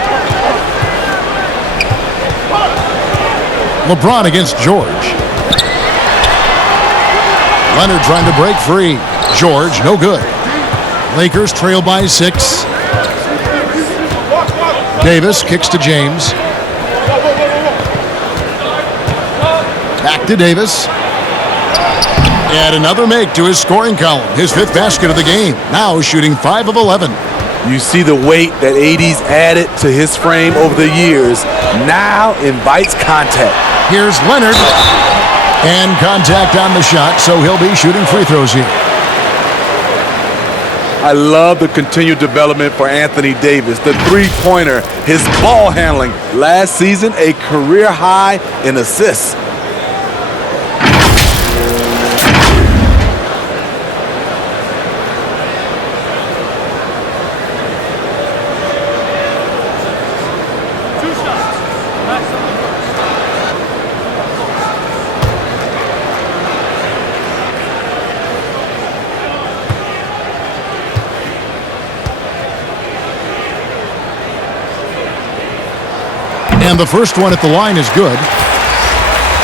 LeBron against George. Leonard trying to break free. George, no good. Lakers trail by 6. Davis kicks to James. Back to Davis. And another make to his scoring column. His 5th basket of the game. Now shooting 5 of 11. You see the weight that AD's added to his frame over the years. Now invites contact. Here's Leonard. And contact on the shot, so he'll be shooting free throws here. I love the continued development for Anthony Davis. The three-pointer, his ball handling. Last season, a career high in assists. And the first one at the line is good.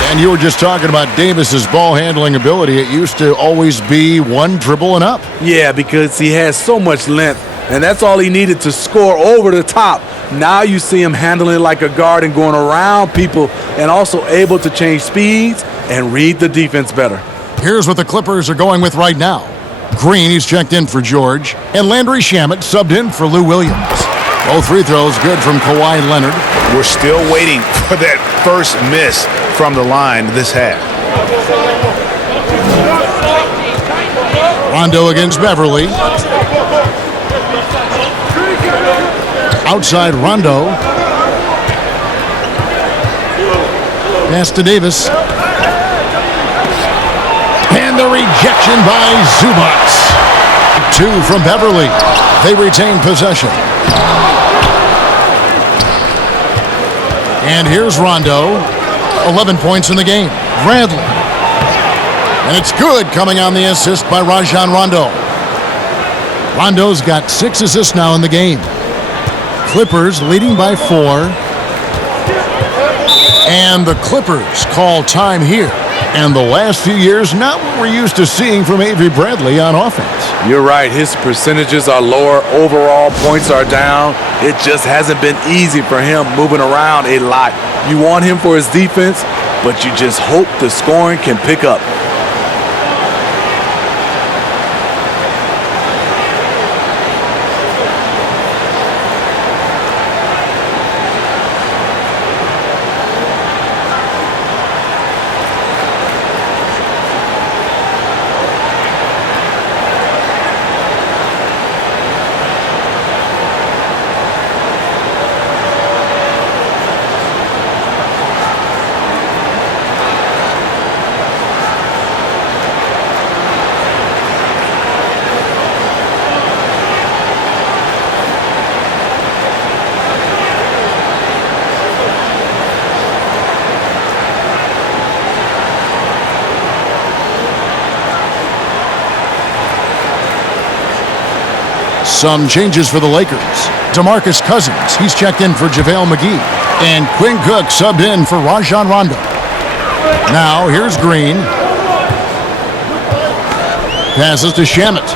And you were just talking about Davis's ball handling ability. It used to always be 1 dribble and up. Yeah, because he has so much length, and that's all he needed to score over the top. Now you see him handling it like a guard and going around people, and also able to change speeds and read the defense better. Here's what the Clippers are going with right now. Green, he's checked in for George, and Landry Shamet subbed in for Lou Williams. Both free throws good from Kawhi Leonard. We're still waiting for that first miss from the line this half. Rondo against Beverly. Outside Rondo. Pass to Davis. And the rejection by Zubac. 2 from Beverly. They retain possession. And here's Rondo. 11 points in the game. Bradley. And it's good coming on the assist by Rajon Rondo. Rondo's got 6 assists now in the game. Clippers leading by 4. And the Clippers call time here. And the last few years, not what we're used to seeing from Avery Bradley on offense. You're right. His percentages are lower. Overall, points are down. It just hasn't been easy for him moving around a lot. You want him for his defense, but you just hope the scoring can pick up. Some changes for the Lakers. DeMarcus Cousins, he's checked in for JaVale McGee. And Quinn Cook subbed in for Rajon Rondo. Now, here's Green. Passes to Shamet.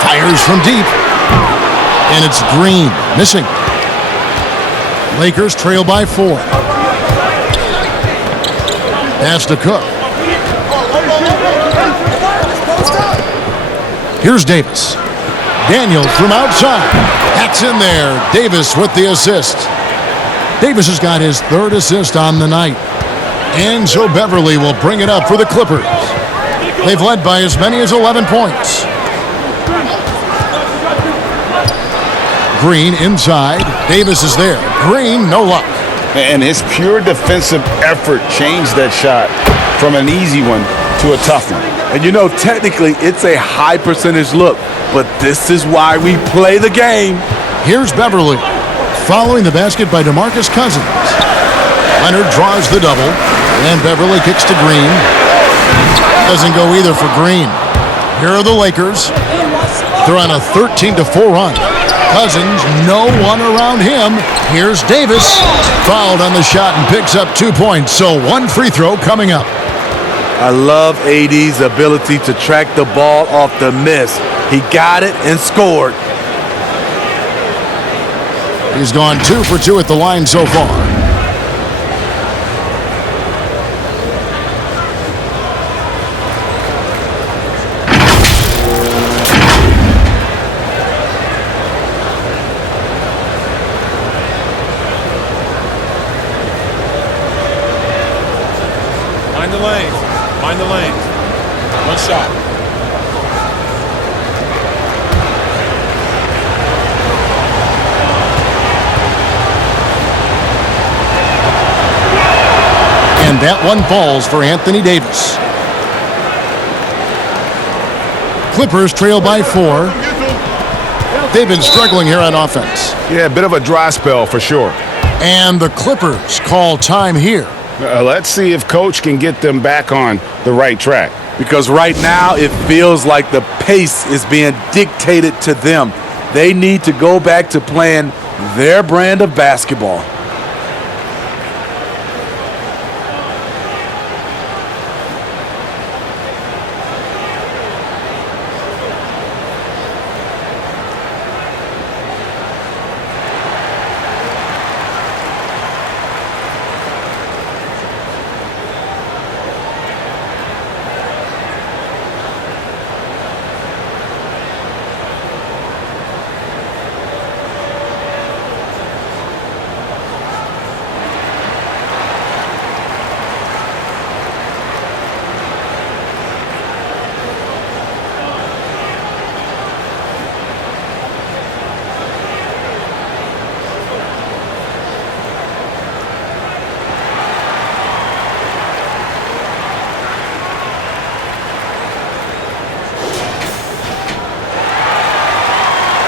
Fires from deep. And it's Green, missing. Lakers trail by 4. Pass to Cook. Here's Davis. Daniels from outside. That's in there. Davis with the assist. Davis has got his third assist on the night. And so Beverly will bring it up for the Clippers. They've led by as many as 11 points. Green inside. Davis is there. Green, no luck. And his pure defensive effort changed that shot from an easy one to a tough one. And you know, technically, it's a high percentage look, but this is why we play the game. Here's Beverly, following the basket by DeMarcus Cousins. Leonard draws the double, and Beverly kicks to Green. Doesn't go either for Green. Here are the Lakers. They're on a 13-4 run. Cousins, no one around him. Here's Davis, fouled on the shot and picks up 2 points. So one free throw coming up. I love AD's ability to track the ball off the miss. He got it and scored. He's gone 2 for 2 at the line so far. Mind the lanes. Mind the lanes. One shot. And that one falls for Anthony Davis. Clippers trail by 4. They've been struggling here on offense. Yeah, a bit of a dry spell for sure. And the Clippers call time here. Let's see if Coach can get them back on the right track. Because right now it feels like the pace is being dictated to them. They need to go back to playing their brand of basketball.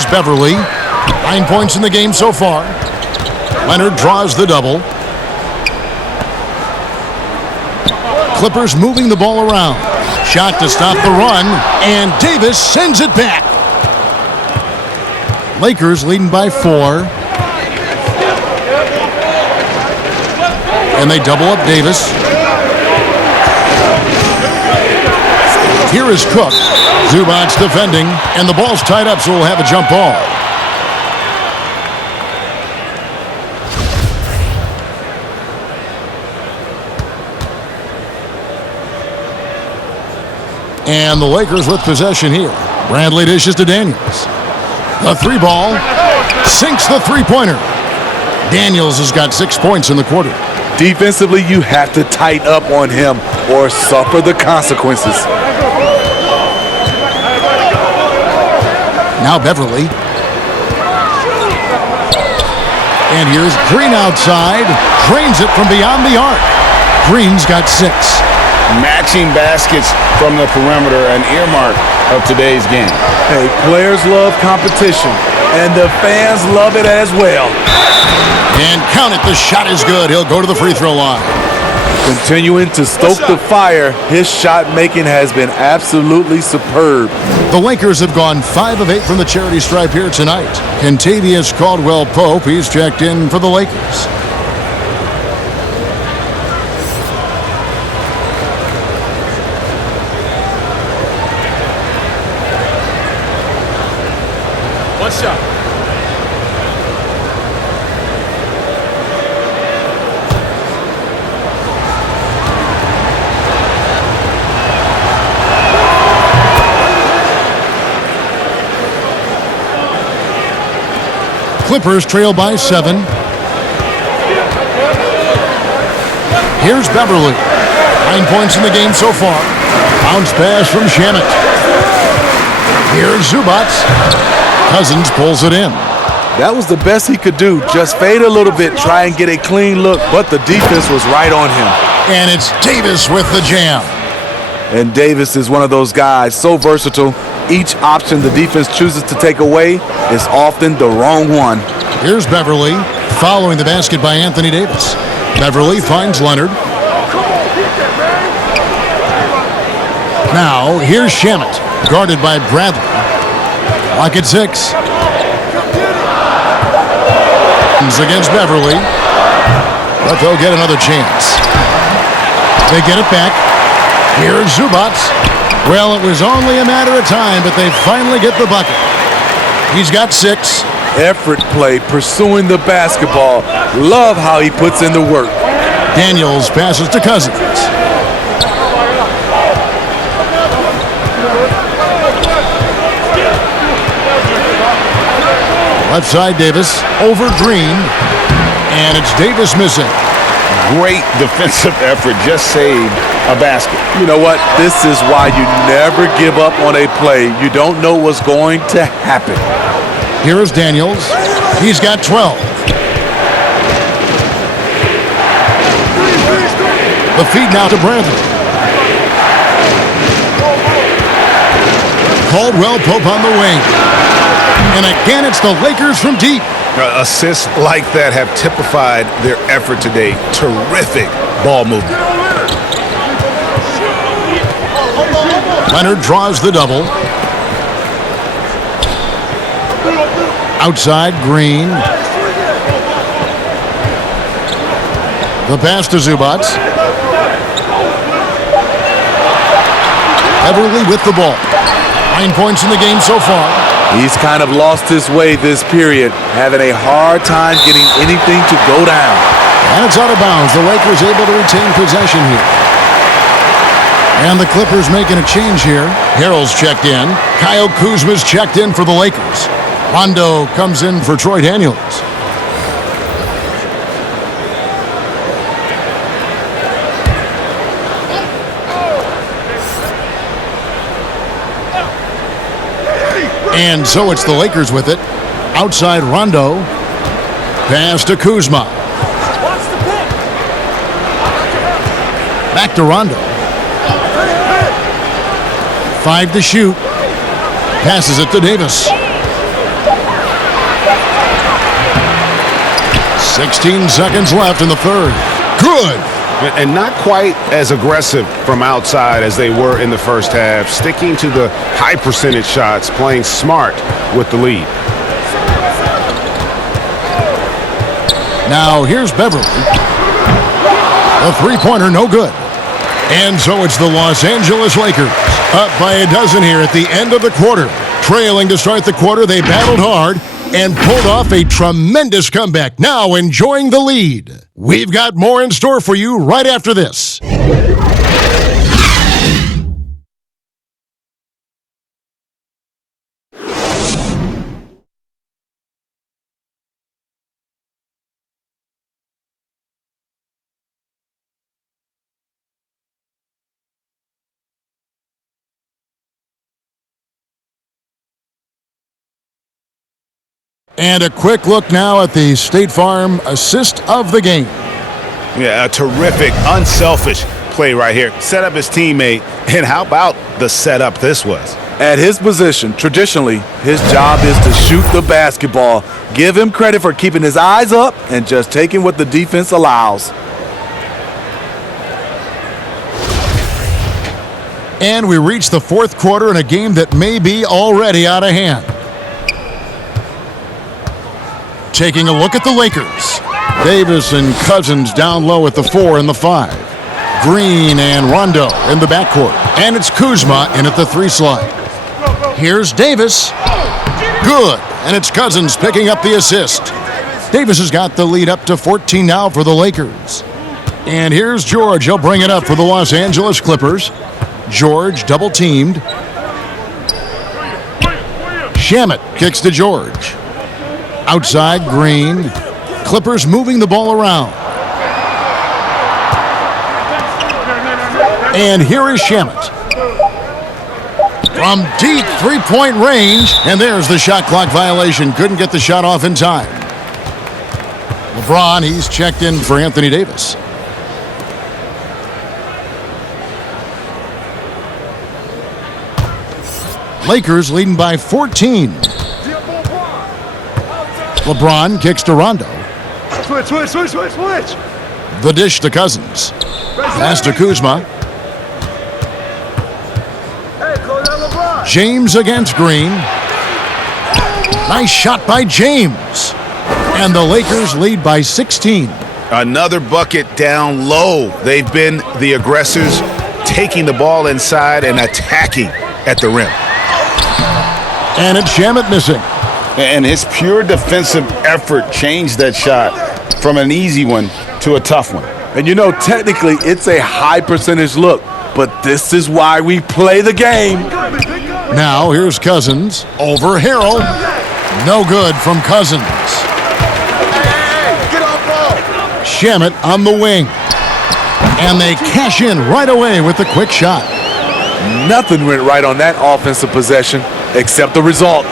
Beverly, 9 points in the game so far. Leonard draws the double. Clippers moving the ball around. Shot to stop the run, and Davis sends it back. Lakers leading by 4. And they double up Davis. Here is Cook. Zubac's defending, and the ball's tied up, so we'll have a jump ball. And the Lakers with possession here. Bradley dishes to Daniels. The 3 ball sinks the three-pointer. Daniels has got 6 points in the quarter. Defensively, you have to tighten up on him or suffer the consequences. Now Beverly. And here's Green outside. Drains it from beyond the arc. Green's got 6. Matching baskets from the perimeter, an earmark of today's game. Hey, players love competition, and the fans love it as well. And count it, the shot is good. He'll go to the free throw line. Continuing to stoke the fire, his shot making has been absolutely superb. The Lakers have gone 5 of 8 from the charity stripe here tonight. Kentavious Caldwell-Pope, he's checked in for the Lakers. One shot. Clippers trail by 7. Here's Beverly. 9 points in the game so far. Bounce pass from Shamet. Here's Zubac. Cousins pulls it in. That was the best he could do. Just fade a little bit, try and get a clean look, but the defense was right on him. And it's Davis with the jam. And Davis is one of those guys, so versatile. Each option the defense chooses to take away is often the wrong one. Here's Beverly, following the basket by Anthony Davis. Beverly finds Leonard. Now, here's Shamet, guarded by Bradley. Lock at 6. Against Beverly, but they'll get another chance. They get it back. Here's Zubac. Well, it was only a matter of time, but they finally get the bucket. He's got 6. Effort play, pursuing the basketball. Love how he puts in the work. Daniels passes to Cousins. Left side, Davis over Green, and it's Davis missing. Great defensive effort, just saved a basket. You know what? This is why you never give up on a play. You don't know what's going to happen. Here is Daniels. He's got 12. The feed now to Bradley. Caldwell Pope on the wing. And again, it's the Lakers from deep. Assists like that have typified their effort today. Terrific ball movement. Leonard draws the double. Outside, Green. The pass to Zubac. Beverly with the ball. 9 points in the game so far. He's kind of lost his way this period, having a hard time getting anything to go down. And it's out of bounds. The Lakers able to retain possession here. And the Clippers making a change here. Harrell's checked in. Kyle Kuzma's checked in for the Lakers. Rondo comes in for Troy Daniels. And so it's the Lakers with it. Outside Rondo. Pass to Kuzma. Back to Rondo. 5 to shoot. Passes it to Davis. 16 seconds left in the third. Good. And not quite as aggressive from outside as they were in the first half, sticking to the high percentage shots, playing smart with the lead. Now here's Beverly. The three-pointer, no good. And so it's the Los Angeles Lakers, up by a dozen here at the end of the quarter. Trailing to start the quarter, they battled hard and pulled off a tremendous comeback, now enjoying the lead. We've got more in store for you right after this. And a quick look now at the State Farm assist of the game. Yeah, a terrific, unselfish play right here. Set up his teammate, and how about the setup this was? At his position, traditionally, his job is to shoot the basketball. Give him credit for keeping his eyes up and just taking what the defense allows. And we reach the fourth quarter in a game that may be already out of hand. Taking a look at the Lakers. Davis and Cousins down low at the 4 and the 5. Green and Rondo in the backcourt. And it's Kuzma in at the 3 slot. Here's Davis. Good. And it's Cousins picking up the assist. Davis has got the lead up to 14 now for the Lakers. And here's George. He'll bring it up for the Los Angeles Clippers. George double teamed. Shamet kicks to George. Outside, Green. Clippers moving the ball around. And here is Shamet. From deep three-point range, and there's the shot clock violation. Couldn't get the shot off in time. LeBron, he's checked in for Anthony Davis. Lakers leading by 14. LeBron kicks to Rondo. Switch. The dish to Cousins. Pass to Kuzma. James against Green. Nice shot by James. And the Lakers lead by 16. Another bucket down low. They've been the aggressors, taking the ball inside and attacking at the rim. And it's Shamet missing. And his pure defensive effort changed that shot from an easy one to a tough one. And you know, technically, it's a high percentage look, but this is why we play the game. Now here's Cousins over Harrell. No good from Cousins. Get off ball. Shamet on the wing. And they cash in right away with the quick shot. Nothing went right on that offensive possession except the result.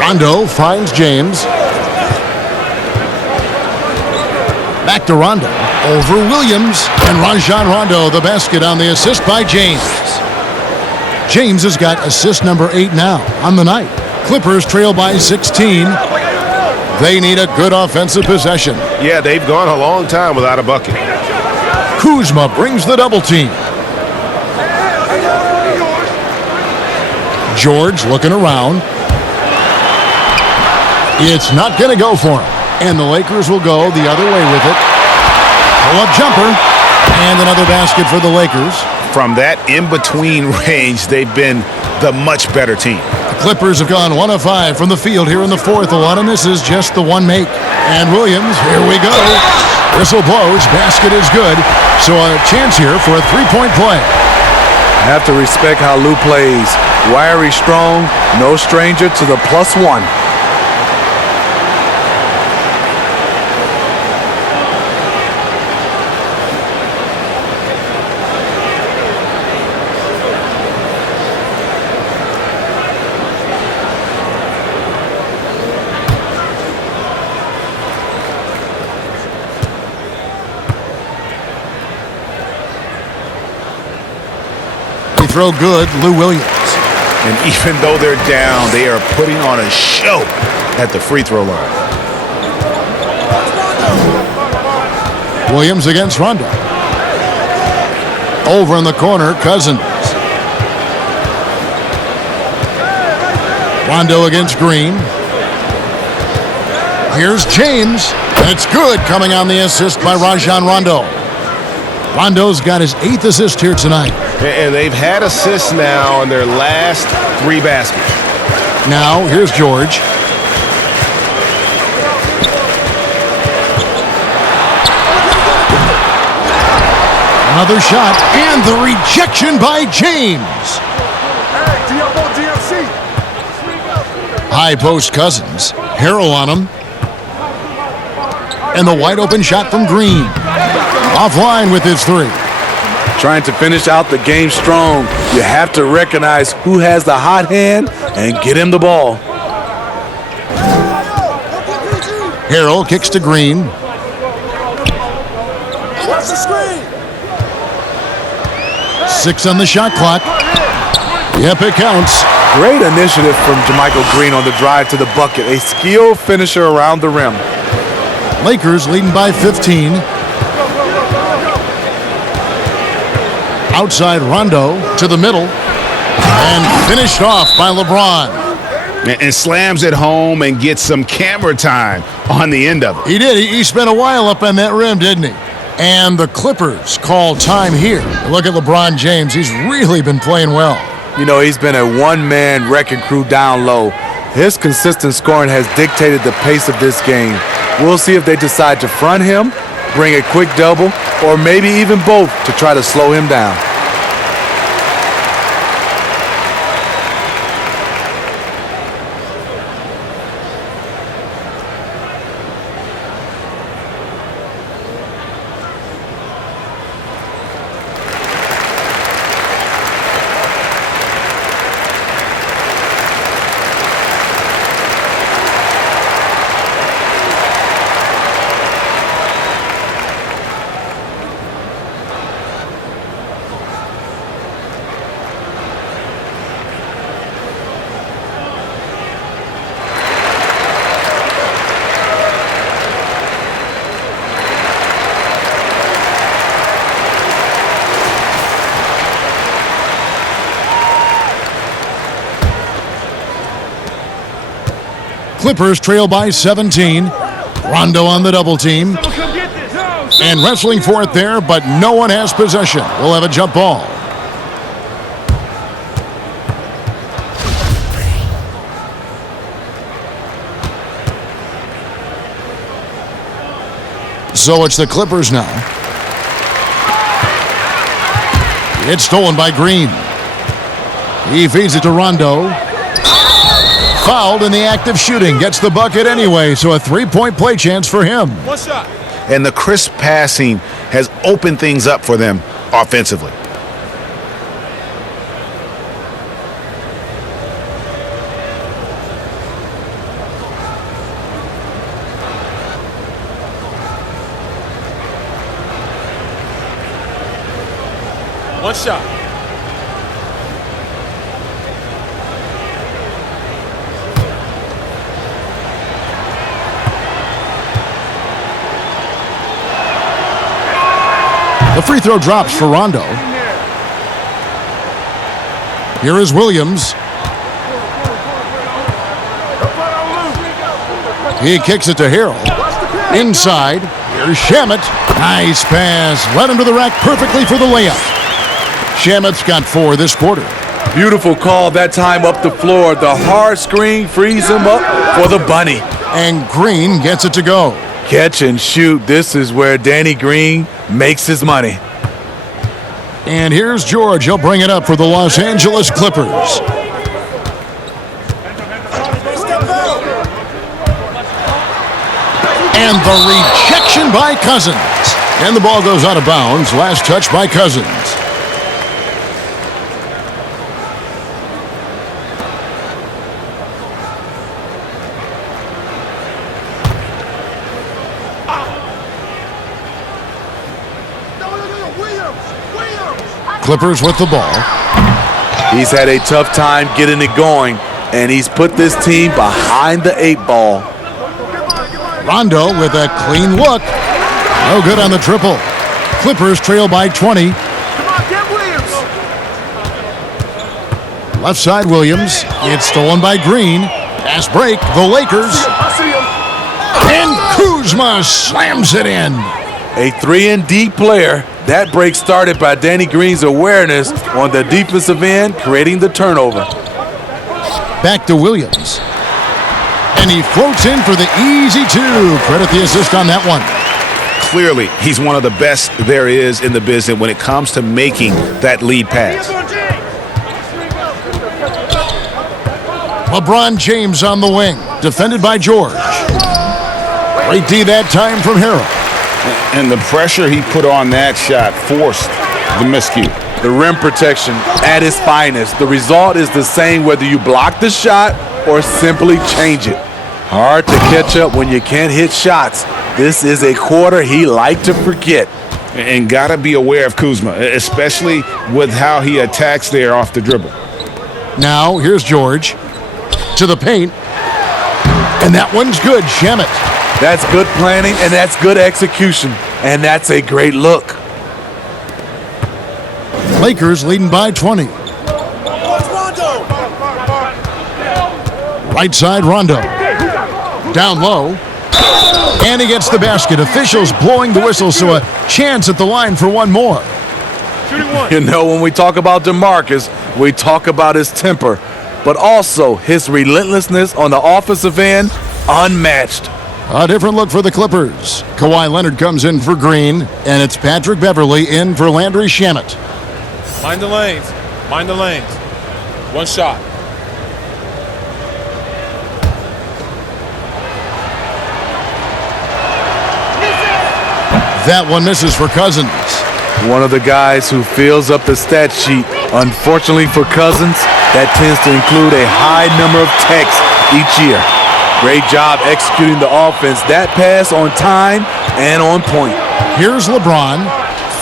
Rondo finds James. Back to Rondo. Over Williams. And Rajon Rondo, the basket on the assist by James. James has got assist number 8 now on the night. Clippers trail by 16. They need a good offensive possession. Yeah, they've gone a long time without a bucket. Kuzma brings the double team. George looking around. It's not going to go for him. And the Lakers will go the other way with it. Pull-up jumper. And another basket for the Lakers. From that in-between range, they've been the much better team. The Clippers have gone 1 of 5 from the field here in the fourth. A lot of misses, just the one make. And Williams, here we go. Whistle blows, basket is good. So a chance here for a three-point play. I have to respect how Lou plays. Wiry, strong, no stranger to the +1. Throw good, Lou Williams. And even though they're down, they are putting on a show at the free throw line. Williams against Rondo. Over in the corner, Cousins. Rondo against Green. Here's James. It's good, coming on the assist by Rajon Rondo. Rondo's got his 8th assist here tonight. And they've had assists now in their last 3 baskets. Now, here's George. Another shot, and the rejection by James. High post Cousins. Harrell on him. And the wide open shot from Green. Offline with his 3. Trying to finish out the game strong, you have to recognize who has the hot hand and get him the ball. Harrell kicks to Green. Watch the screen. 6 on the shot clock. Yep, it counts. Great initiative from Jermichael Green on the drive to the bucket. A skilled finisher around the rim. Lakers leading by 15. Outside Rondo to the middle. And finished off by LeBron. And slams it home and gets some camera time on the end of it. He did. He spent a while up on that rim, didn't he? And the Clippers call time here. Look at LeBron James. He's really been playing well. You know, he's been a one-man wrecking crew down low. His consistent scoring has dictated the pace of this game. We'll see if they decide to front him, bring a quick double, or maybe even both to try to slow him down. Clippers trail by 17. Rondo on the double team. And wrestling for it there, but no one has possession. We'll have a jump ball. So it's the Clippers now. It's stolen by Green. He feeds it to Rondo. Fouled in the act of shooting. Gets the bucket anyway, so a three-point play chance for him. One shot. And the crisp passing has opened things up for them offensively. One shot. The free throw drops for Rondo. Here is Williams. He kicks it to Harrell. Inside. Here's Shamet. Nice pass. Led him to the rack perfectly for the layup. Shamet's got 4 this quarter. Beautiful call that time up the floor. The hard screen frees him up for the bunny. And Green gets it to go. Catch and shoot. This is where Danny Green makes his money. And here's George. He'll bring it up for the Los Angeles Clippers. And the rejection by Cousins. And the ball goes out of bounds. Last touch by Cousins. Clippers with the ball. He's had a tough time getting it going, and he's put this team behind the 8 ball. Rondo with a clean look. No good on the triple. Clippers trail by 20. Left side Williams. It's stolen by Green. Pass break. The Lakers. And Kuzma slams it in. A 3-and-D player. That break started by Danny Green's awareness on the defensive end, creating the turnover. Back to Williams. And he floats in for the easy 2. Credit the assist on that one. Clearly, he's one of the best there is in the business when it comes to making that lead pass. LeBron James on the wing. Defended by George. Great D that time from Harrell. And the pressure he put on that shot forced the miscue. The rim protection at its finest. The result is the same whether you block the shot or simply change it. Hard to catch up when you can't hit shots. This is a quarter he liked to forget. And got to be aware of Kuzma, especially with how he attacks there off the dribble. Now, here's George. To the paint. And that one's good. Shamet. That's good planning, and that's good execution. And that's a great look. Lakers leading by 20. Right side, Rondo. Down low. And he gets the basket. Officials blowing the whistle, so a chance at the line for one more. You know, when we talk about DeMarcus, we talk about his temper, but also his relentlessness on the offensive end, unmatched. A different look for the Clippers. Kawhi Leonard comes in for Green, and it's Patrick Beverley in for Landry Shamet. Mind the lanes. Mind the lanes. One shot. That one misses for Cousins. One of the guys who fills up the stat sheet. Unfortunately for Cousins, that tends to include a high number of techs each year. Great job executing the offense. That pass on time and on point. Here's LeBron,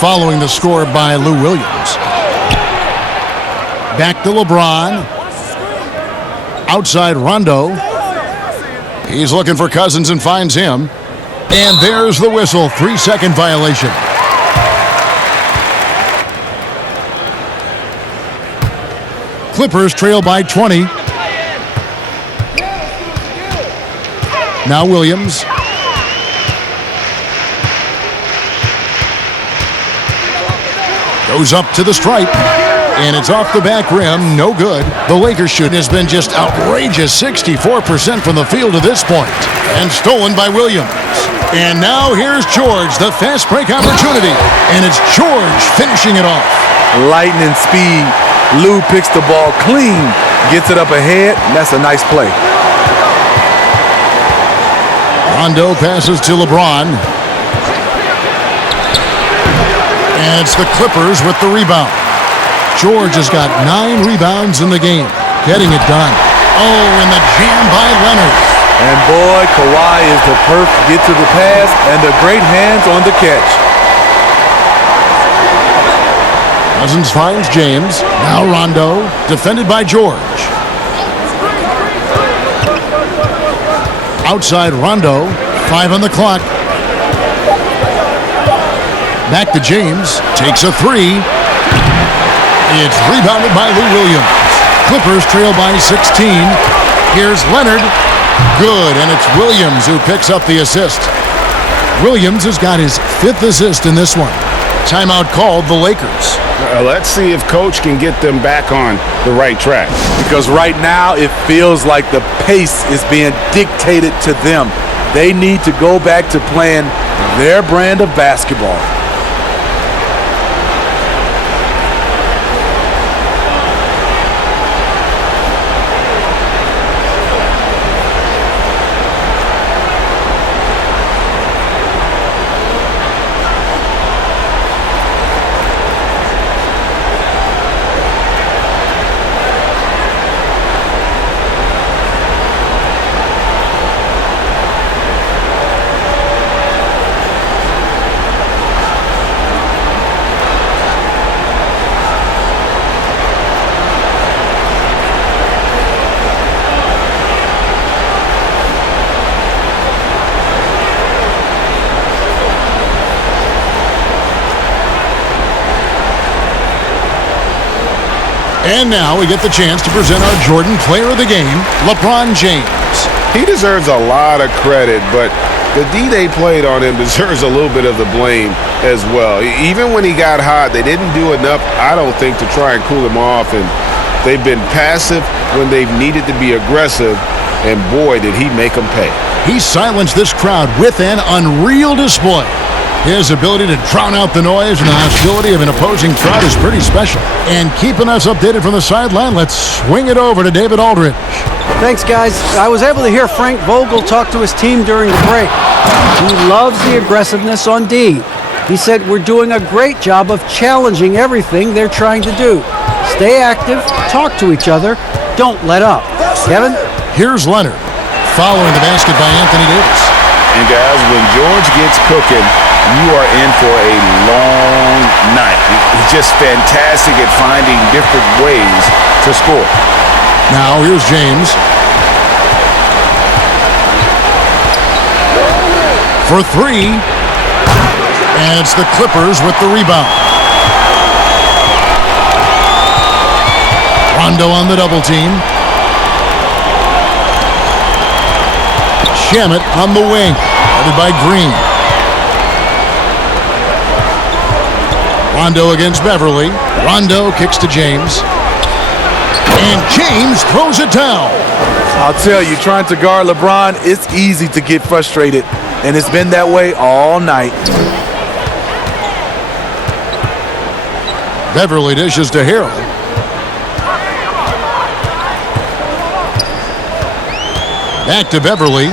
following the score by Lou Williams. Back to LeBron. Outside Rondo. He's looking for Cousins and finds him. And there's the whistle. 3-second violation. Clippers trail by 20. Now Williams. Goes up to the stripe, and it's off the back rim, no good. The Lakers shooting has been just outrageous, 64% from the field to this point, and stolen by Williams. And now here's George, the fast break opportunity, and it's George finishing it off. Lightning speed. Lou picks the ball clean, gets it up ahead, and that's a nice play. Rondo passes to LeBron. And it's the Clippers with the rebound. George has got 9 rebounds in the game, getting it done. Oh, and the jam by Leonard. And boy, Kawhi is the perfect get to the pass and the great hands on the catch. Cousins finds James. Now Rondo, defended by George. Outside Rondo, 5 on the clock. Back to James, takes a 3. It's rebounded by Lou Williams. Clippers trail by 16. Here's Leonard. Good, and it's Williams who picks up the assist. Williams has got his 5th assist in this one. Timeout called the Lakers. Let's see if Coach can get them back on the right track. Because right now it feels like the pace is being dictated to them. They need to go back to playing their brand of basketball. And now we get the chance to present our Jordan Player of the Game, LeBron James. He deserves a lot of credit, but the D they played on him deserves a little bit of the blame as well. Even when he got hot, they didn't do enough, I don't think, to try and cool him off. And they've been passive when they've needed to be aggressive, and boy, did he make them pay. He silenced this crowd with an unreal display. His ability to drown out the noise and the hostility of an opposing crowd is pretty special. And keeping us updated from the sideline, let's swing it over to David Aldridge. Thanks, guys. I was able to hear Frank Vogel talk to his team during the break. He loves the aggressiveness on D. He said we're doing a great job of challenging everything they're trying to do. Stay active, talk to each other, don't let up. Kevin? Here's Leonard, following the basket by Anthony Davis. And guys, when George gets cooking, you are in for a long night. He's just fantastic at finding different ways to score. Now here's James. For 3. And it's the Clippers with the rebound. Rondo on the double team. Shamet on the wing, guarded by Green. Rondo against Beverly. Rondo kicks to James. And James throws it down. I'll tell you, trying to guard LeBron, it's easy to get frustrated. And it's been that way all night. Beverly dishes to Harold. Back to Beverly.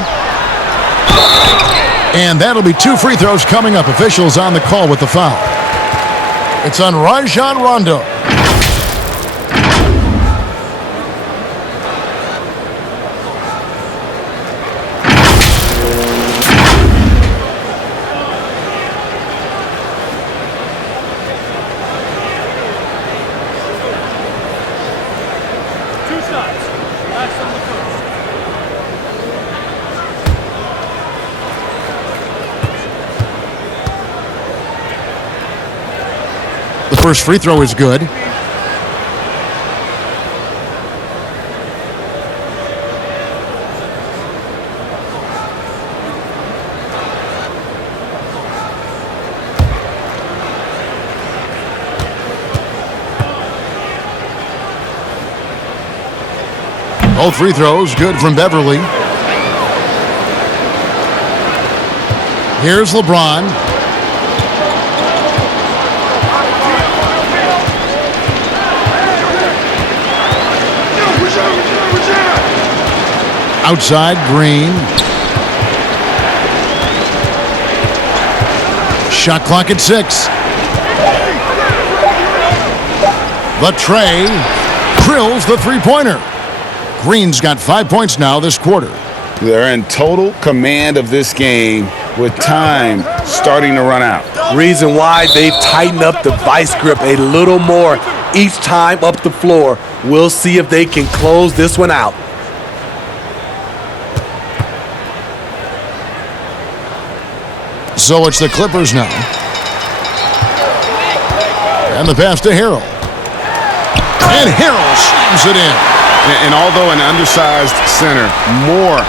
And that'll be 2 free throws coming up. Officials on the call with the foul. It's on Rajon Rondo. First free throw is good. Both free throws good from Beverly. Here's LeBron. Outside, Green. Shot clock at 6. The tray drills the three-pointer. Green's got 5 points now this quarter. They're in total command of this game with time starting to run out. Reason why they've tightened up the vice grip a little more each time up the floor. We'll see if they can close this one out. So it's the Clippers now. And the pass to Harrell. And Harrell slams it in. And although an undersized center, more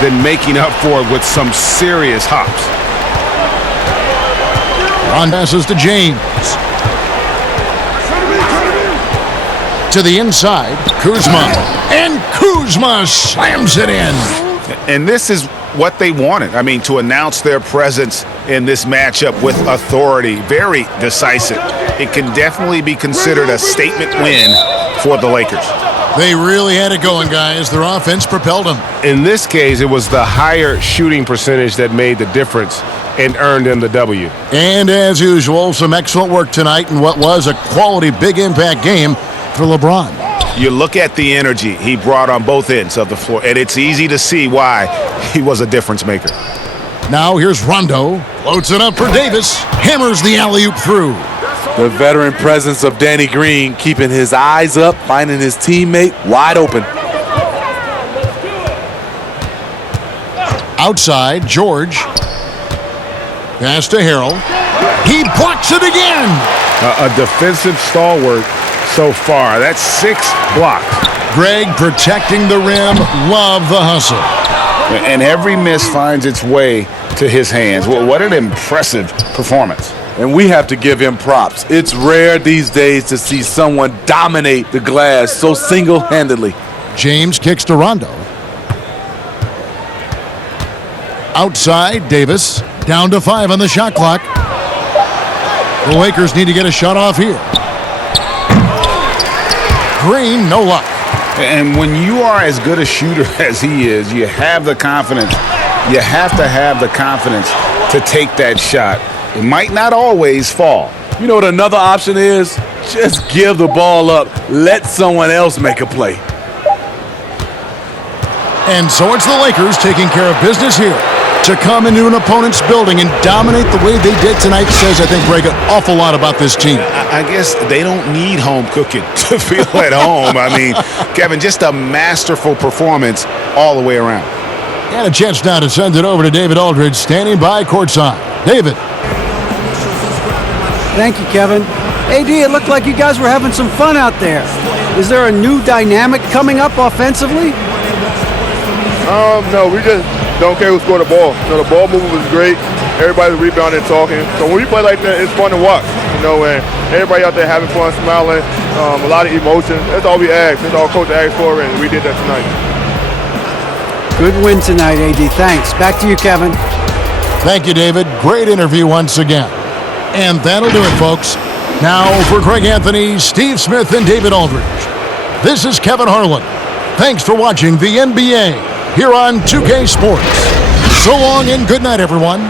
than making up for it with some serious hops. Ron passes to James. To the inside, Kuzma. And Kuzma slams it in. And this is what they wanted. I mean, to announce their presence in this matchup with authority. Very decisive. It can definitely be considered a statement win for the Lakers. They really had it going, guys. Their offense propelled them. In this case, it was the higher shooting percentage that made the difference and earned them the W. And as usual, some excellent work tonight in what was a quality big impact game for LeBron. You look at the energy he brought on both ends of the floor, and it's easy to see why he was a difference maker. Now here's Rondo. Floats it up for Davis. Hammers the alley-oop through. The veteran presence of Danny Green keeping his eyes up, finding his teammate wide open. Outside, George. Pass to Harrell. He blocks it again. A defensive stalwart so far. That's 6 blocks. Greg protecting the rim. Love the hustle. And every miss finds its way to his hands. Well, what an impressive performance. And we have to give him props. It's rare these days to see someone dominate the glass so single-handedly. James kicks to Rondo. Outside, Davis. Down to 5 on the shot clock. The Lakers need to get a shot off here. Green, no luck. And when you are as good a shooter as he is, you have the confidence. You have to have the confidence to take that shot. It might not always fall. You know what another option is? Just give the ball up. Let someone else make a play. And so it's the Lakers taking care of business here. To come into an opponent's building and dominate the way they did tonight says, I think, Greg, an awful lot about this team. I guess they don't need home cooking to feel at home. I mean, Kevin, just a masterful performance all the way around. And a chance now to send it over to David Aldridge, standing by courtside. David. Thank you, Kevin. AD, it looked like you guys were having some fun out there. Is there a new dynamic coming up offensively? No, we just don't care who scored the ball. You know, the ball movement was great. Everybody's rebounding and talking. So when we play like that, it's fun to watch. You know, and everybody out there having fun, smiling, a lot of emotion. That's all we asked. That's all coach asked for, and we did that tonight. Good win tonight, AD. Thanks. Back to you, Kevin. Thank you, David. Great interview once again. And that'll do it, folks. Now for Greg Anthony, Steve Smith, and David Aldridge. This is Kevin Harlan. Thanks for watching the NBA here on 2K Sports. So long and good night, everyone.